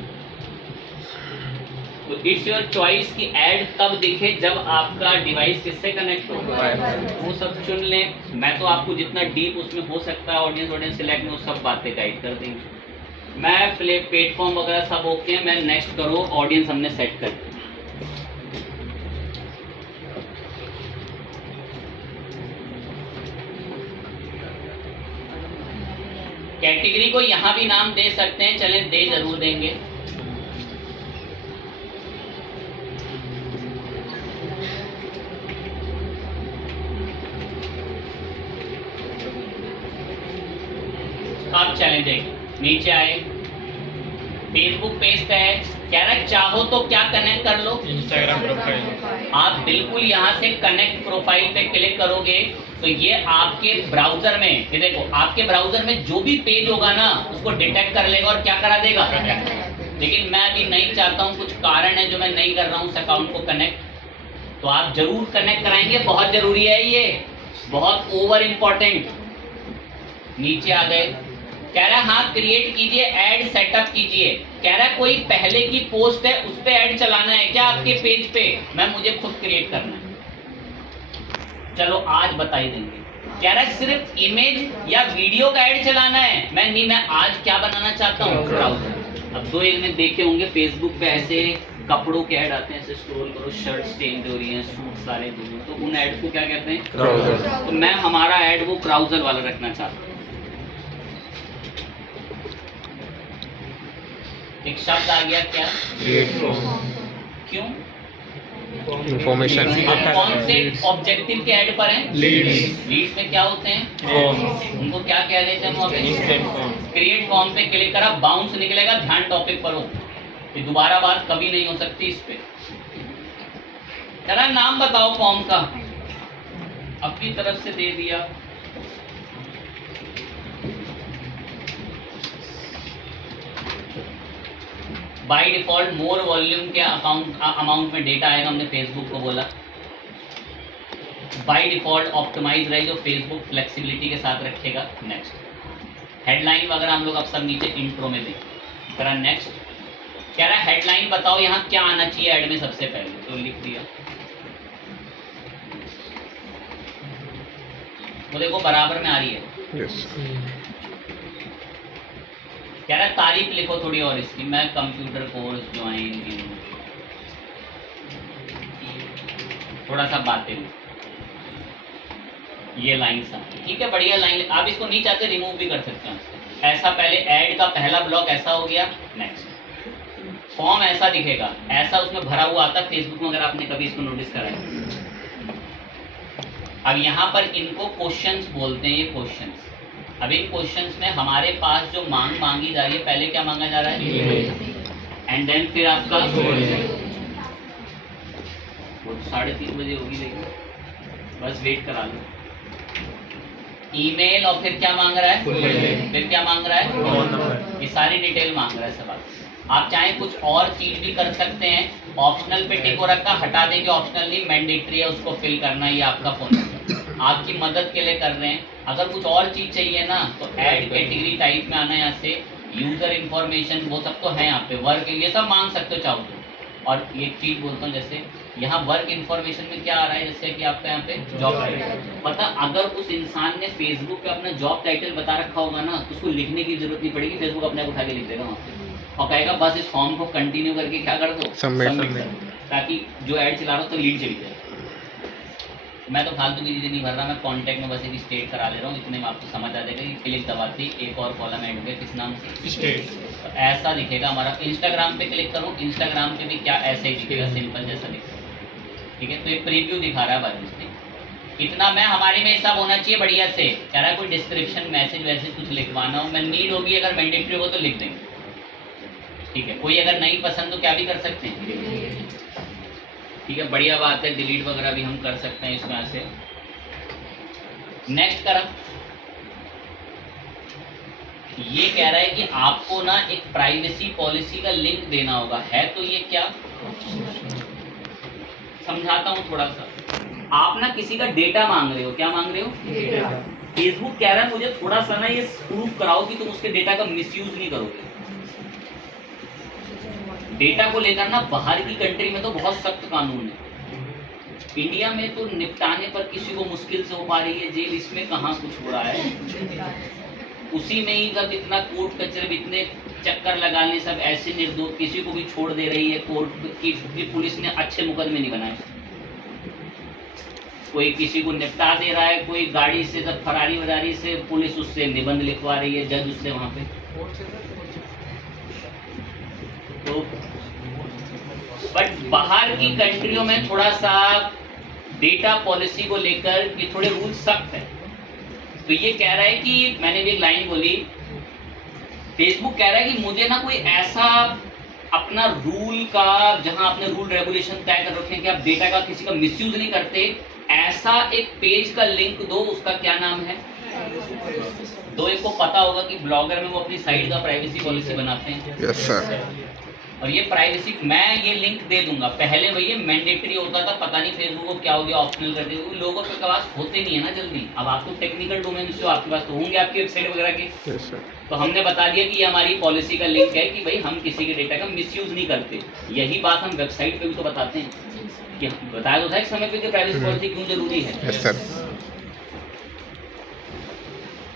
तो इट्स योर चॉइस कि ऐड तब दिखे जब आपका डिवाइस किससे कनेक्ट होगा, वो सब चुन लें। मैं तो आपको जितना डीप उसमें हो सकता है ऑडियंस सिलेक्ट में वो सब बातें गाइड कर देंगे। मैं प्लेटफॉर्म वगैरह सब ओके हैं, मैं नेक्स्ट करो, ऑडियंस हमने सेट कर दी। कैटेगरी को यहाँ भी नाम दे सकते हैं, चलें दे जरूर देंगे। आप चलें देखें, नीचे आए, फेसबुक पेज पे है, कह रहा है चाहो तो क्या कनेक्ट कर लो, इंस्टाग्राम प्रोफाइल। आप बिल्कुल यहाँ से कनेक्ट प्रोफाइल पे क्लिक करोगे तो ये आपके ब्राउजर में, ये देखो आपके ब्राउजर में जो भी पेज होगा ना उसको डिटेक्ट कर लेगा और क्या करा देगा। लेकिन मैं अभी नहीं चाहता हूँ, कुछ कारण है जो मैं नहीं कर रहा हूँ उस अकाउंट को कनेक्ट। तो आप जरूर कनेक्ट कराएंगे, बहुत जरूरी है ये, बहुत ओवर इम्पोर्टेंट। नीचे आ गए, कह रहा है हाँ क्रिएट कीजिए, ऐड सेटअप कीजिए। कह रहा है कोई पहले की पोस्ट है उस पे ऐड चलाना है क्या आपके पेज पे, मैं मुझे खुद क्रिएट करना है। चलो आज बता ही देंगे। कह रहा है सिर्फ इमेज या वीडियो का ऐड चलाना है। मैं आज क्या बनाना चाहता हूँ, ब्राउजर। अब दो एक में देखे होंगे फेसबुक पे ऐसे कपड़ों के ऐड आते हैं, ऐसे स्क्रॉल करो, शर्ट चेंज हो रही है, सूट सारे दूर, तो उन ऐड को क्या कहते हैं, क्राउजर। तो मैं हमारा ऐड वो क्राउजर वाला रखना चाहता हूँ। एक शब्द आ गया क्या, क्यों, इंफॉर्मेशन। कौन से ऑब्जेक्टिव के ऐड पर हैं, लीड्स में क्या होते हैं, उनको क्या कह रहे थे हम वहाँ पे, क्रिएट फॉर्म पे क्लिक करा, बाउंस निकलेगा, ध्यान टॉपिक पर हो, ये दोबारा बात कभी नहीं हो सकती इस पे। जरा नाम बताओ फॉर्म का, अपनी तरफ से दे दिया, बाय डिफॉल्ट मोर वॉल्यूम के अमाउंट में डेटा आएगा, हमने फेसबुक को बोला। बाय डिफॉल्ट ऑप्टिमाइज रहे, जो फेसबुक फ्लेक्सिबिलिटी के साथ रखेगा। नेक्स्ट हेडलाइन वगैरह हम लोग अब सब नीचे इंट्रो में दें। करा नेक्स्ट, कह रहा है हेडलाइन बताओ यहाँ क्या आना चाहिए ऐड में सबसे पहले, तो लिख दिया। वो देखो बराबर में आ रही है। कह रहा है तारीफ लिखो थोड़ी और इसकी, मैं कंप्यूटर कोर्स ज्वाइन, थोड़ा सा बातें, ये लाइन सा ठीक है, बढ़िया लाइन। आप इसको नहीं चाहते रिमूव भी कर सकते हैं। ऐसा पहले ऐड का पहला ब्लॉक ऐसा हो गया। नेक्स्ट फॉर्म ऐसा दिखेगा, ऐसा उसमें भरा हुआ आता है फेसबुक में, अगर आपने कभी इसको नोटिस करा है। अब यहाँ पर इनको क्वेश्चंस बोलते हैं, ये क्वेश्चंस। अब इन क्वेश्चंस में हमारे पास जो मांगी जा रही है, पहले क्या मांगा जा रहा है, एंड देन फिर आपका वो 3:30 बजे होगी, लेकिन बस वेट करा लो। ईमेल, और फिर क्या मांग रहा है, फिर क्या मांग रहा है, ये सारी डिटेल मांग रहा है सब। आप चाहें कुछ और चीज भी कर सकते हैं, ऑप्शनल पे टिक हो रखा, हटा देंगे, ऑप्शनल नहीं, मैंडेटरी है, उसको फिल करना, ये आपका फोन नंबर आपकी मदद के लिए कर रहे हैं। अगर कुछ और चीज चाहिए ना, तो ऐड कैटेगरी टाइप में आना, यहाँ से यूजर इन्फॉर्मेशन वो सब तो है, यहाँ पे वर्क ये सब मांग सकते हो चाहो तो। और एक चीज बोलता हूँ, जैसे यहाँ वर्क इन्फॉर्मेशन में क्या आ रहा है, जैसे कि आपका यहाँ पे जॉब टाइटल पता, अगर उस इंसान ने फेसबुक पे अपना जॉब टाइटल बता रखा होगा ना, तो उसको लिखने की जरूरत नहीं पड़ेगी, फेसबुक अपने आप उठा के लिख देगा वहाँ पे और कहेगा बस इस फॉर्म को कंटिन्यू करके क्या कर दो, सबमिट, ताकि जो ऐड चला रहा हो तो लीड चली जाए। मैं तो फालतू की चीज़ें नहीं भर रहा, मैं कॉन्टैक्ट में बस एक स्टेट करा ले रहा हूँ, इतने में आपको समझ आ जाएगा कि क्लिक दबाती एक और कॉलम ऐड हो गया, किस नाम से, स्टेट। तो ऐसा दिखेगा हमारा। इंस्टाग्राम पे क्लिक करूँ, इंस्टाग्राम पे भी क्या ऐसे ही दिखेगा, सिंपल जैसा दिखेगा, ठीक है। तो एक प्रीव्यू दिखा रहा है बाद में, इतना मैं हमारे में सब होना चाहिए बढ़िया से। कह रहा है कोई डिस्क्रिप्शन मैसेज वैसेज कुछ लिखवाना हो, मैं नीड होगी, अगर मैंडेटरी हो तो लिख देंगे, ठीक है। कोई अगर नहीं पसंद तो क्या भी कर सकते हैं, ठीक है, बढ़िया बात है। डिलीट वगैरह भी हम कर सकते हैं इसमें से। नेक्स्ट करा, ये कह रहा है कि आपको ना एक प्राइवेसी पॉलिसी का लिंक देना होगा, है तो ये क्या, समझाता हूँ थोड़ा सा। आप ना किसी का डेटा मांग रहे हो, क्या मांग रहे हो, फेसबुक कह रहा है मुझे थोड़ा सा ना ये प्रूफ कराओ कि तुम उसके डेटा का मिसयूज नहीं करोगे। डेटा को लेकर ना बाहर की कंट्री में तो बहुत सख्त कानून है, इंडिया में तो निपटाने पर किसी को मुश्किल से हो पा रही है जेल, इसमें कहाँ कुछ हो रहा है। उसी में ही जब इतना कोर्ट कचरे, इतने चक्कर लगाने, सब ऐसे निर्दोष किसी को भी छोड़ दे रही है कोर्ट की पुलिस ने अच्छे मुकदमे नहीं बनाए। कोई किसी को निपटा दे रहा है, कोई गाड़ी से सब फरारी वरारी से पुलिस उससे निबंध लिखवा रही है, जज उससे वहाँ पे। तो बट बाहर की कंट्रियों में थोड़ा सा डेटा पॉलिसी को लेकर कि थोड़े रूल सख्त है। तो ये कह रहा है कि मैंने भी एक लाइन बोली, फेसबुक कह रहा है कि मुझे ना कोई ऐसा अपना रूल का, जहां आपने रूल रेगुलेशन तय कर रखे हैं कि आप डेटा का किसी का मिसयूज नहीं करते, ऐसा एक पेज का लिंक दो, उसका क्या नाम है, दो एक को पता होगा कि ब्लॉगर में वो अपनी साइट का प्राइवेसी पॉलिसी बनाते हैं। Yes sir. और ये प्राइवेसी मैं ये लिंक दे दूंगा। पहले भैया मैंडेटरी होता था, पता नहीं फेसबुक को क्या हो गया, ऑप्शनल कर दिया, लोगों के पास होते नहीं है ना जल्दी। अब आप तो टेक्निकल डोमेन से हो, आपके पास तो होंगे आपकी वेबसाइट वगैरह के। Yes sir. तो हमने बता दिया कि ये हमारी पॉलिसी का लिंक है कि भाई हम किसी के डेटा का मिसयूज नहीं करते। यही बात हम वेबसाइट पे भी तो बताते हैं कि बताया तो था एक समय पे कि प्राइवेसी पॉलिसी क्यों जरूरी है। Yes sir.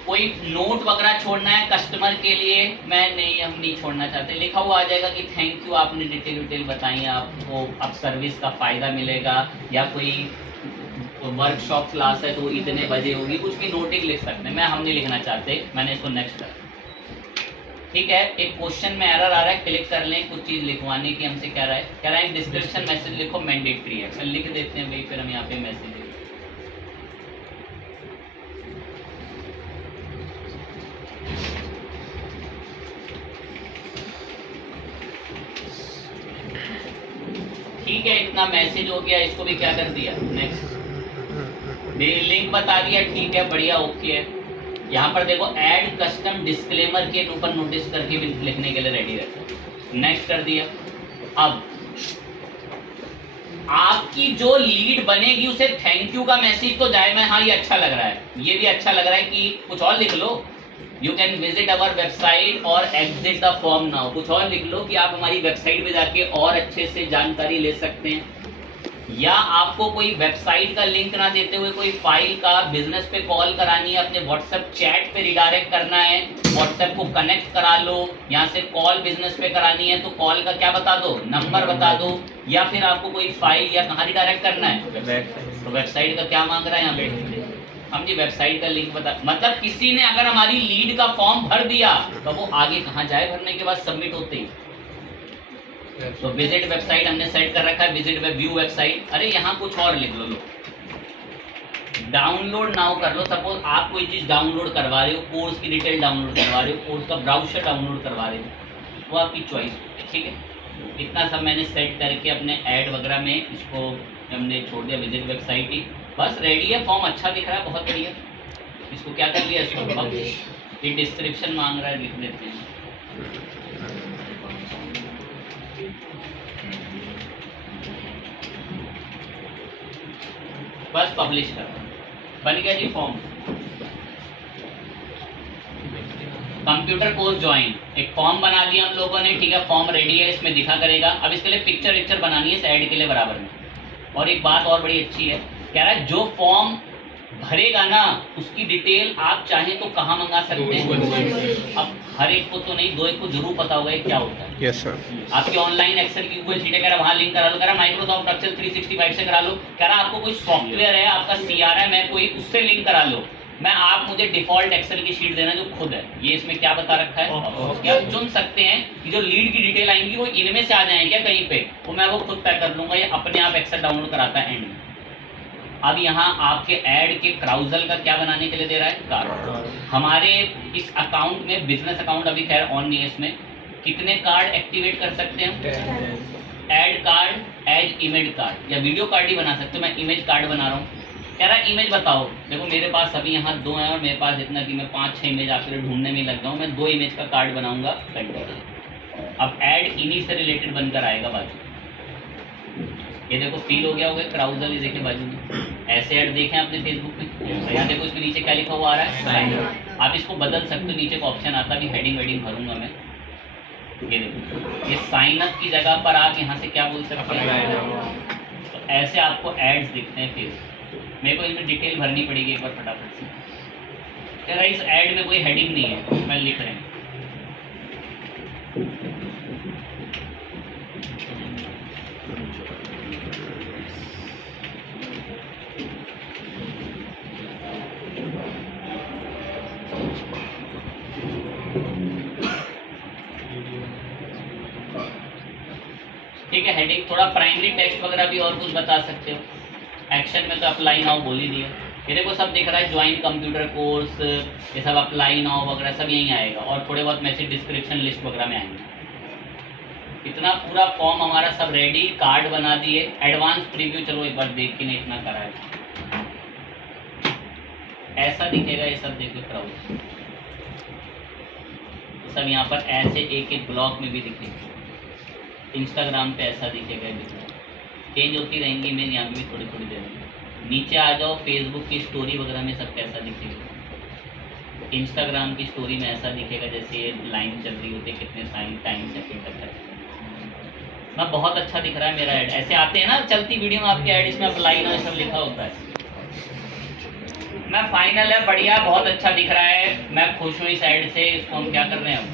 कोई नोट वगैरह छोड़ना है कस्टमर के लिए, मैं नहीं, हम नहीं छोड़ना चाहते। लिखा हुआ आ जाएगा कि थैंक यू, आपने डिटेल बताई, आपको अब सर्विस का फ़ायदा मिलेगा, या कोई वर्कशॉप क्लास है तो वो इतने बजे होगी, कुछ भी नोटिंग लिख सकते हैं। हम नहीं लिखना चाहते, मैंने इसको नेक्स्ट कर। ठीक है, एक क्वेश्चन में एरर आ रहा है, क्लिक कर लें। कुछ चीज़ लिखवाने की हमसे कह रहा है डिस्क्रिप्शन मैसेज लिखो, मैंडेटरी है। चल लिख देते हैं भाई, फिर हम यहाँ पे मैसेज। ठीक है, इतना मैसेज हो गया, इसको भी क्या कर दिया, नेक्स्ट। लिंक बता दिया, ठीक है, बढ़िया, ओके है। यहाँ पर देखो ऐड कस्टम डिस्क्लेमर के ऊपर नोटिस करके भी लिखने के लिए रेडी रहता है, नेक्स्ट कर दिया। अब आपकी जो लीड बनेगी उसे थैंक यू का मैसेज तो जाए, मैं हाँ ये अच्छा लग रहा है, ये भी अच्छा लग रहा है कि कुछ और लिख लो, you can visit our website और एग्जिट द फॉर्म नाउ। कुछ और लिख लो कि आप हमारी वेबसाइट पे जाके और अच्छे से जानकारी ले सकते हैं, या आपको कोई वेबसाइट का लिंक ना देते हुए कोई फाइल का बिजनेस पे कॉल करानी है, अपने व्हाट्सएप चैट पे रिडायरेक्ट करना है, व्हाट्सएप को कनेक्ट करा लो, यहाँ से कॉल बिजनेस पे करानी है तो कॉल का क्या बता दो, नंबर बता दो, या फिर आपको कोई फाइल या कहाँ रिडायरेक्ट करना है, तो वेबसाइट का क्या मांग रहा है यहाँ पे, हम जी वेबसाइट का लिंक बता। मतलब किसी ने अगर हमारी लीड का फॉर्म भर दिया तो वो आगे कहाँ जाए, भरने के बाद सबमिट होते ही। तो विजिट वेबसाइट हमने सेट कर रखा है, विजिट व्यू वेबसाइट। अरे यहाँ कुछ और लिख लो, डाउनलोड नाउ कर लो। सपोज आप कोई चीज़ डाउनलोड करवा रहे हो, कोर्स की डिटेल डाउनलोड करवा रहे हो, कोर्स का ब्राउजर डाउनलोड करवा रहे हो, वो आपकी चॉइस है। ठीक है, इतना सब मैंने सेट करके अपने ऐड वगैरह में इसको हमने छोड़ दिया, विजिट वेबसाइट ही बस रेडी है। फॉर्म अच्छा दिख रहा है, बहुत बढ़िया। इसको क्या कर लिया, इसको ये डिस्क्रिप्शन मांग रहा है, लिख देते हैं। बस पब्लिश कर, बन गया जी फॉर्म। कंप्यूटर कोर्स ज्वाइन, एक फॉर्म बना दिया हम लोगों ने। ठीक है, फॉर्म रेडी है, इसमें दिखा करेगा। अब इसके लिए पिक्चर बनानी है इस ऐड के लिए बराबर में। और एक बात और बड़ी अच्छी है, कह रहा है जो फॉर्म भरेगा ना उसकी डिटेल आप चाहें तो कहाँ मंगा सकते हैं। अब हर एक को तो नहीं, दो एक को जरूर पता होगा क्या होता है। Yes sir. आपकी ऑनलाइन एक्सेल की गूगल शीट है, कह रहा वहाँ लिंक करा लो, कह रहा माइक्रोसॉफ्ट एक्सेल 365 से करा लो, कह रहा आपको कोई सॉफ्टवेयर है, आपका CRM है कोई, उससे लिंक करा लो। मैं आप मुझे डिफॉल्ट एक्सेल की शीट देना जो खुद है, ये इसमें क्या बता रखा है, उसके आप चुन सकते हैं कि जो लीड की डिटेल आएंगी वो इनमें से आ जाए क्या कहीं पे, वो मैं वो खुद तय कर लूँगा, ये अपने आप एक्सेल डाउनलोड कराता है एंड में। अब यहाँ आपके ऐड के क्राउजल का क्या बनाने के लिए दे रहा है, कार्ड। हमारे इस अकाउंट में, बिजनेस अकाउंट अभी खैर ऑन नहीं है, इसमें कितने कार्ड एक्टिवेट कर सकते हैं, add card, as image card, या वीडियो कार्ड ही बना सकते हो। मैं इमेज कार्ड बना रहा हूँ, कह रहा है इमेज बताओ। देखो मेरे पास अभी यहाँ 2 हैं और मेरे पास इतना कि मैं 5-6 इमेज आपके ढूंढने में लग जाऊँ। मैं 2 इमेज का कार्ड बनाऊंगा कंटेंट। अब ऐड इन्हीं से रिलेटेड बनकर आएगा बाजू। ये देखो फील हो गया होगा क्राउजल, ये देखिए बाजू में ऐसे ऐड देखें आपने फेसबुक में। यहाँ देखो इसमें नीचे क्या लिखा हुआ आ रहा है, साइन। आप इसको बदल सकते हो, नीचे का ऑप्शन आता है, हेडिंग वेडिंग भरूंगा मैं। ये देखो ये साइन अप की जगह पर आप यहाँ से क्या बोल सकते हैं, तो ऐसे आपको एड्स दिखते हैं। फिर मेरे को इनमें डिटेल भरनी पड़ेगी एक बार फटाफट से। कह रहा है इस ऐड में कोई हेडिंग नहीं है, मैं लिख रहे हैं। ठीक है, हेडिंग थोड़ा प्राइमरी टेक्स्ट वगैरह भी और कुछ बता सकते हो। एक्शन में तो अप्लाई नाउ बोल ही दिया। ये देखो सब दिख रहा है, ज्वाइन कंप्यूटर कोर्स, ये सब अप्लाई नाउ वगैरह सब यहीं आएगा, और थोड़े बहुत मैसेज डिस्क्रिप्शन लिस्ट वगैरह में आएंगे। इतना पूरा फॉर्म हमारा सब रेडी, कार्ड बना दिए। एडवांस प्रीव्यू चलो एक बार देख के नहीं इतना करा है, ऐसा दिखेगा। ये सब देखो क्राउड सब यहाँ पर ऐसे एक एक ब्लॉक में भी दिखेगा। इंस्टाग्राम पे ऐसा दिखेगा, चेंज होती रहेंगी। मैं यहाँ पे भी थोड़ी थोड़ी देर में नीचे आ जाओ, फेसबुक की स्टोरी वगैरह में सब कैसा दिखेगा। इंस्टाग्राम की स्टोरी में ऐसा दिखेगा जैसे ये लाइन चल रही होती है, कितने टाइम सेकंड तक है ना, बहुत अच्छा दिख रहा है मेरा ऐड। ऐसे आते हैं ना चलती वीडियो में आपके ऐड, इसमें अप्लाई ना सब लिखा होता है। मैं फाइनल है, बढ़िया, बहुत अच्छा दिख रहा है, मैं खुश हूँ इस ऐड से। इसको हम क्या कर रहे हैं अब,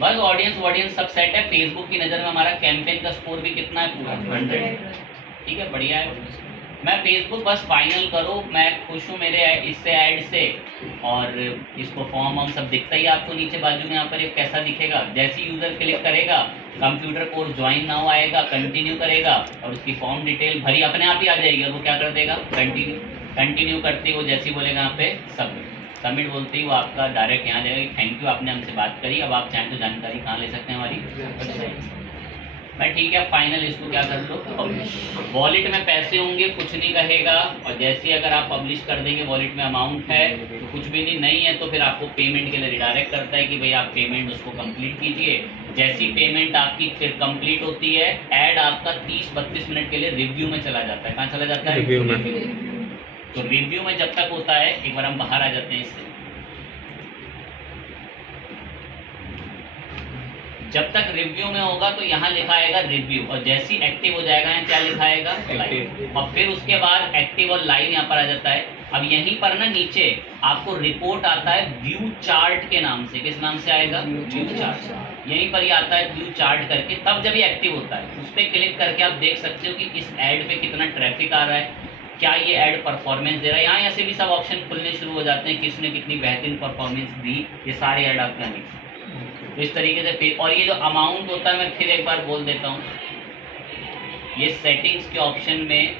बस ऑडियंस सब सेट है। फेसबुक की नज़र में हमारा कैंपेन का स्कोर भी कितना है, पूरा 100। ठीक है, बढ़िया है। मैं फेसबुक बस फाइनल करो, मैं खुश हूँ मेरे इससे ऐड से। और इसको फॉर्म हम सब दिखता ही आपको नीचे बाजू में, यहाँ पर ये कैसा दिखेगा। जैसे यूज़र क्लिक करेगा, कंप्यूटर कोर्स ज्वाइन नाउ आएगा, कंटिन्यू करेगा और उसकी फॉर्म डिटेल भरी अपने आप ही आ जाएगी। और वो क्या कर देगा, कंटिन्यू करते ही वो जैसे ही बोलेगा यहाँ पे सबमिट बोलते ही वो आपका डायरेक्ट यहाँ जाएगा। थैंक यू, आपने हमसे बात करी। अब आप चाहें तो जानकारी कहाँ ले सकते हैं, हमारी वेबसाइट। मैं ठीक है, फाइनल इसको क्या कर लो, पब्लिश। वॉलेट में पैसे होंगे, कुछ नहीं कहेगा। और जैसे अगर आप पब्लिश कर देंगे, वॉलेट में अमाउंट है तो कुछ भी नहीं है तो फिर आपको पेमेंट के लिए रिडायरेक्ट करता है कि भाई आप पेमेंट उसको कंप्लीट कीजिए। जैसी पेमेंट आपकी फिर कंप्लीट होती है, ऐड आपका 30-32 मिनट के लिए रिव्यू में चला जाता है। कहाँ चला जाता है, रिव्यू में। तो रिव्यू में जब तक होता है, एक बार हम बाहर आ जाते हैं इससे। जब तक रिव्यू में होगा तो यहाँ लिखा आएगा रिव्यू, और जैसे ही एक्टिव हो जाएगा यहाँ क्या लिखा आएगा, लाइव। और फिर उसके बाद एक्टिव और लाइव यहाँ पर आ जाता है। अब यहीं पर ना नीचे आपको रिपोर्ट आता है व्यू चार्ट के नाम से। किस नाम से आएगा, व्यू चार्ट। यहीं पर ही आता है व्यू चार्ट करके। तब जब ये एक्टिव होता है, उस पर क्लिक करके आप देख सकते हो कि इस ऐड पे कितना ट्रैफिक आ रहा है, क्या ये ऐड परफॉर्मेंस दे रहा है। यहाँ ऐसे भी सब ऑप्शन खुलने शुरू हो जाते हैं, किसने कितनी बेहतरीन परफॉर्मेंस दी, ये सारे ऐड आपके आने। तो इस तरीके से फिर, और ये जो अमाउंट होता है मैं फिर एक बार बोल देता हूँ, ये सेटिंग्स के ऑप्शन में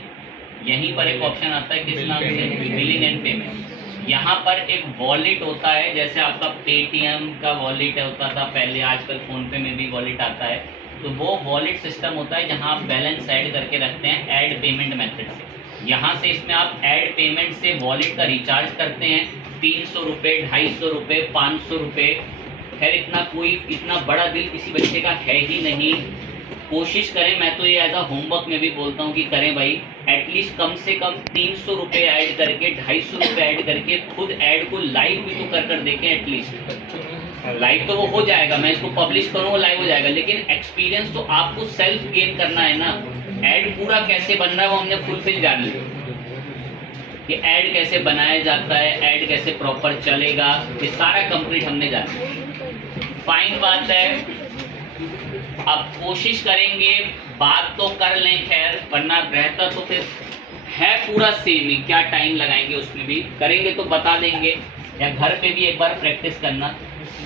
यहीं पर एक ऑप्शन आता है, किस नाम से, बिलिंग एंड पेमेंट। यहाँ पर एक वॉलेट होता है, जैसे आपका पेटीएम का वॉलेट होता था पहले, आजकल फ़ोनपे में भी वॉलेट आता है। तो वो वॉलेट सिस्टम होता है जहाँ आप बैलेंस ऐड करके रखते हैं ऐड पेमेंट मेथड से। यहाँ से इसमें आप ऐड पेमेंट से वॉलेट का रिचार्ज करते हैं, 300 रुपये, 250 रुपये, 500 रुपये। खैर इतना बड़ा बिल किसी बच्चे का है ही नहीं। कोशिश करें, मैं तो ये एज अ होमवर्क में भी बोलता हूँ कि करें भाई, एटलीस्ट कम से कम 300 रुपये ऐड करके, 250 रुपये ऐड करके खुद ऐड को लाइव भी तो कर देखें। एटलीस्ट लाइव तो वो हो जाएगा, मैं इसको पब्लिश करूँ वो लाइव हो जाएगा, लेकिन एक्सपीरियंस तो आपको सेल्फ गेन करना है ना। ऐड पूरा कैसे बन रहा है वो हमने फुलफिल जान लिया कि ऐड कैसे बनाया जाता है, ऐड कैसे प्रॉपर चलेगा, ये सारा कंप्लीट हमने जाना। फाइन बात है, अब कोशिश करेंगे, बात तो कर लें खैर, वरना रहता तो फिर है पूरा सेम ही, क्या टाइम लगाएंगे उसमें भी, करेंगे तो बता देंगे, या घर पे भी एक बार प्रैक्टिस करना।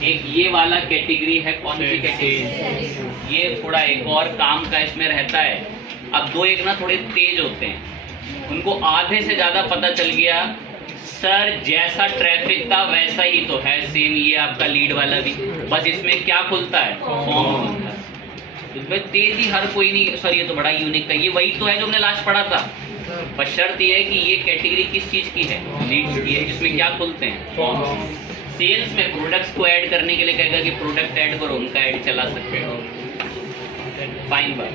एक ये वाला कैटेगरी है, कौन सी कैटेगरी, ये थोड़ा एक और काम का इसमें रहता है। अब दो एक ना थोड़े तेज होते हैं, उनको आधे से ज़्यादा पता चल गया, सर जैसा ट्रैफिक था वैसा ही तो है सेम। ये आपका लीड वाला भी, बस इसमें क्या खुलता है, फॉर्म खुलता है। इसमें तेजी हर कोई नहीं, सर ये तो बड़ा यूनिक था, ये वही तो है जो हमने लास्ट पढ़ा था। बस शर्त ये है कि ये कैटेगरी किस चीज़ की है, लीड्स की है। इसमें क्या खुलते हैं, फॉर्म। सेल्स में प्रोडक्ट्स को ऐड करने के लिए कहेगा कि प्रोडक्ट ऐड करो, उनका ऐड चला सकते हो। फाइन बात।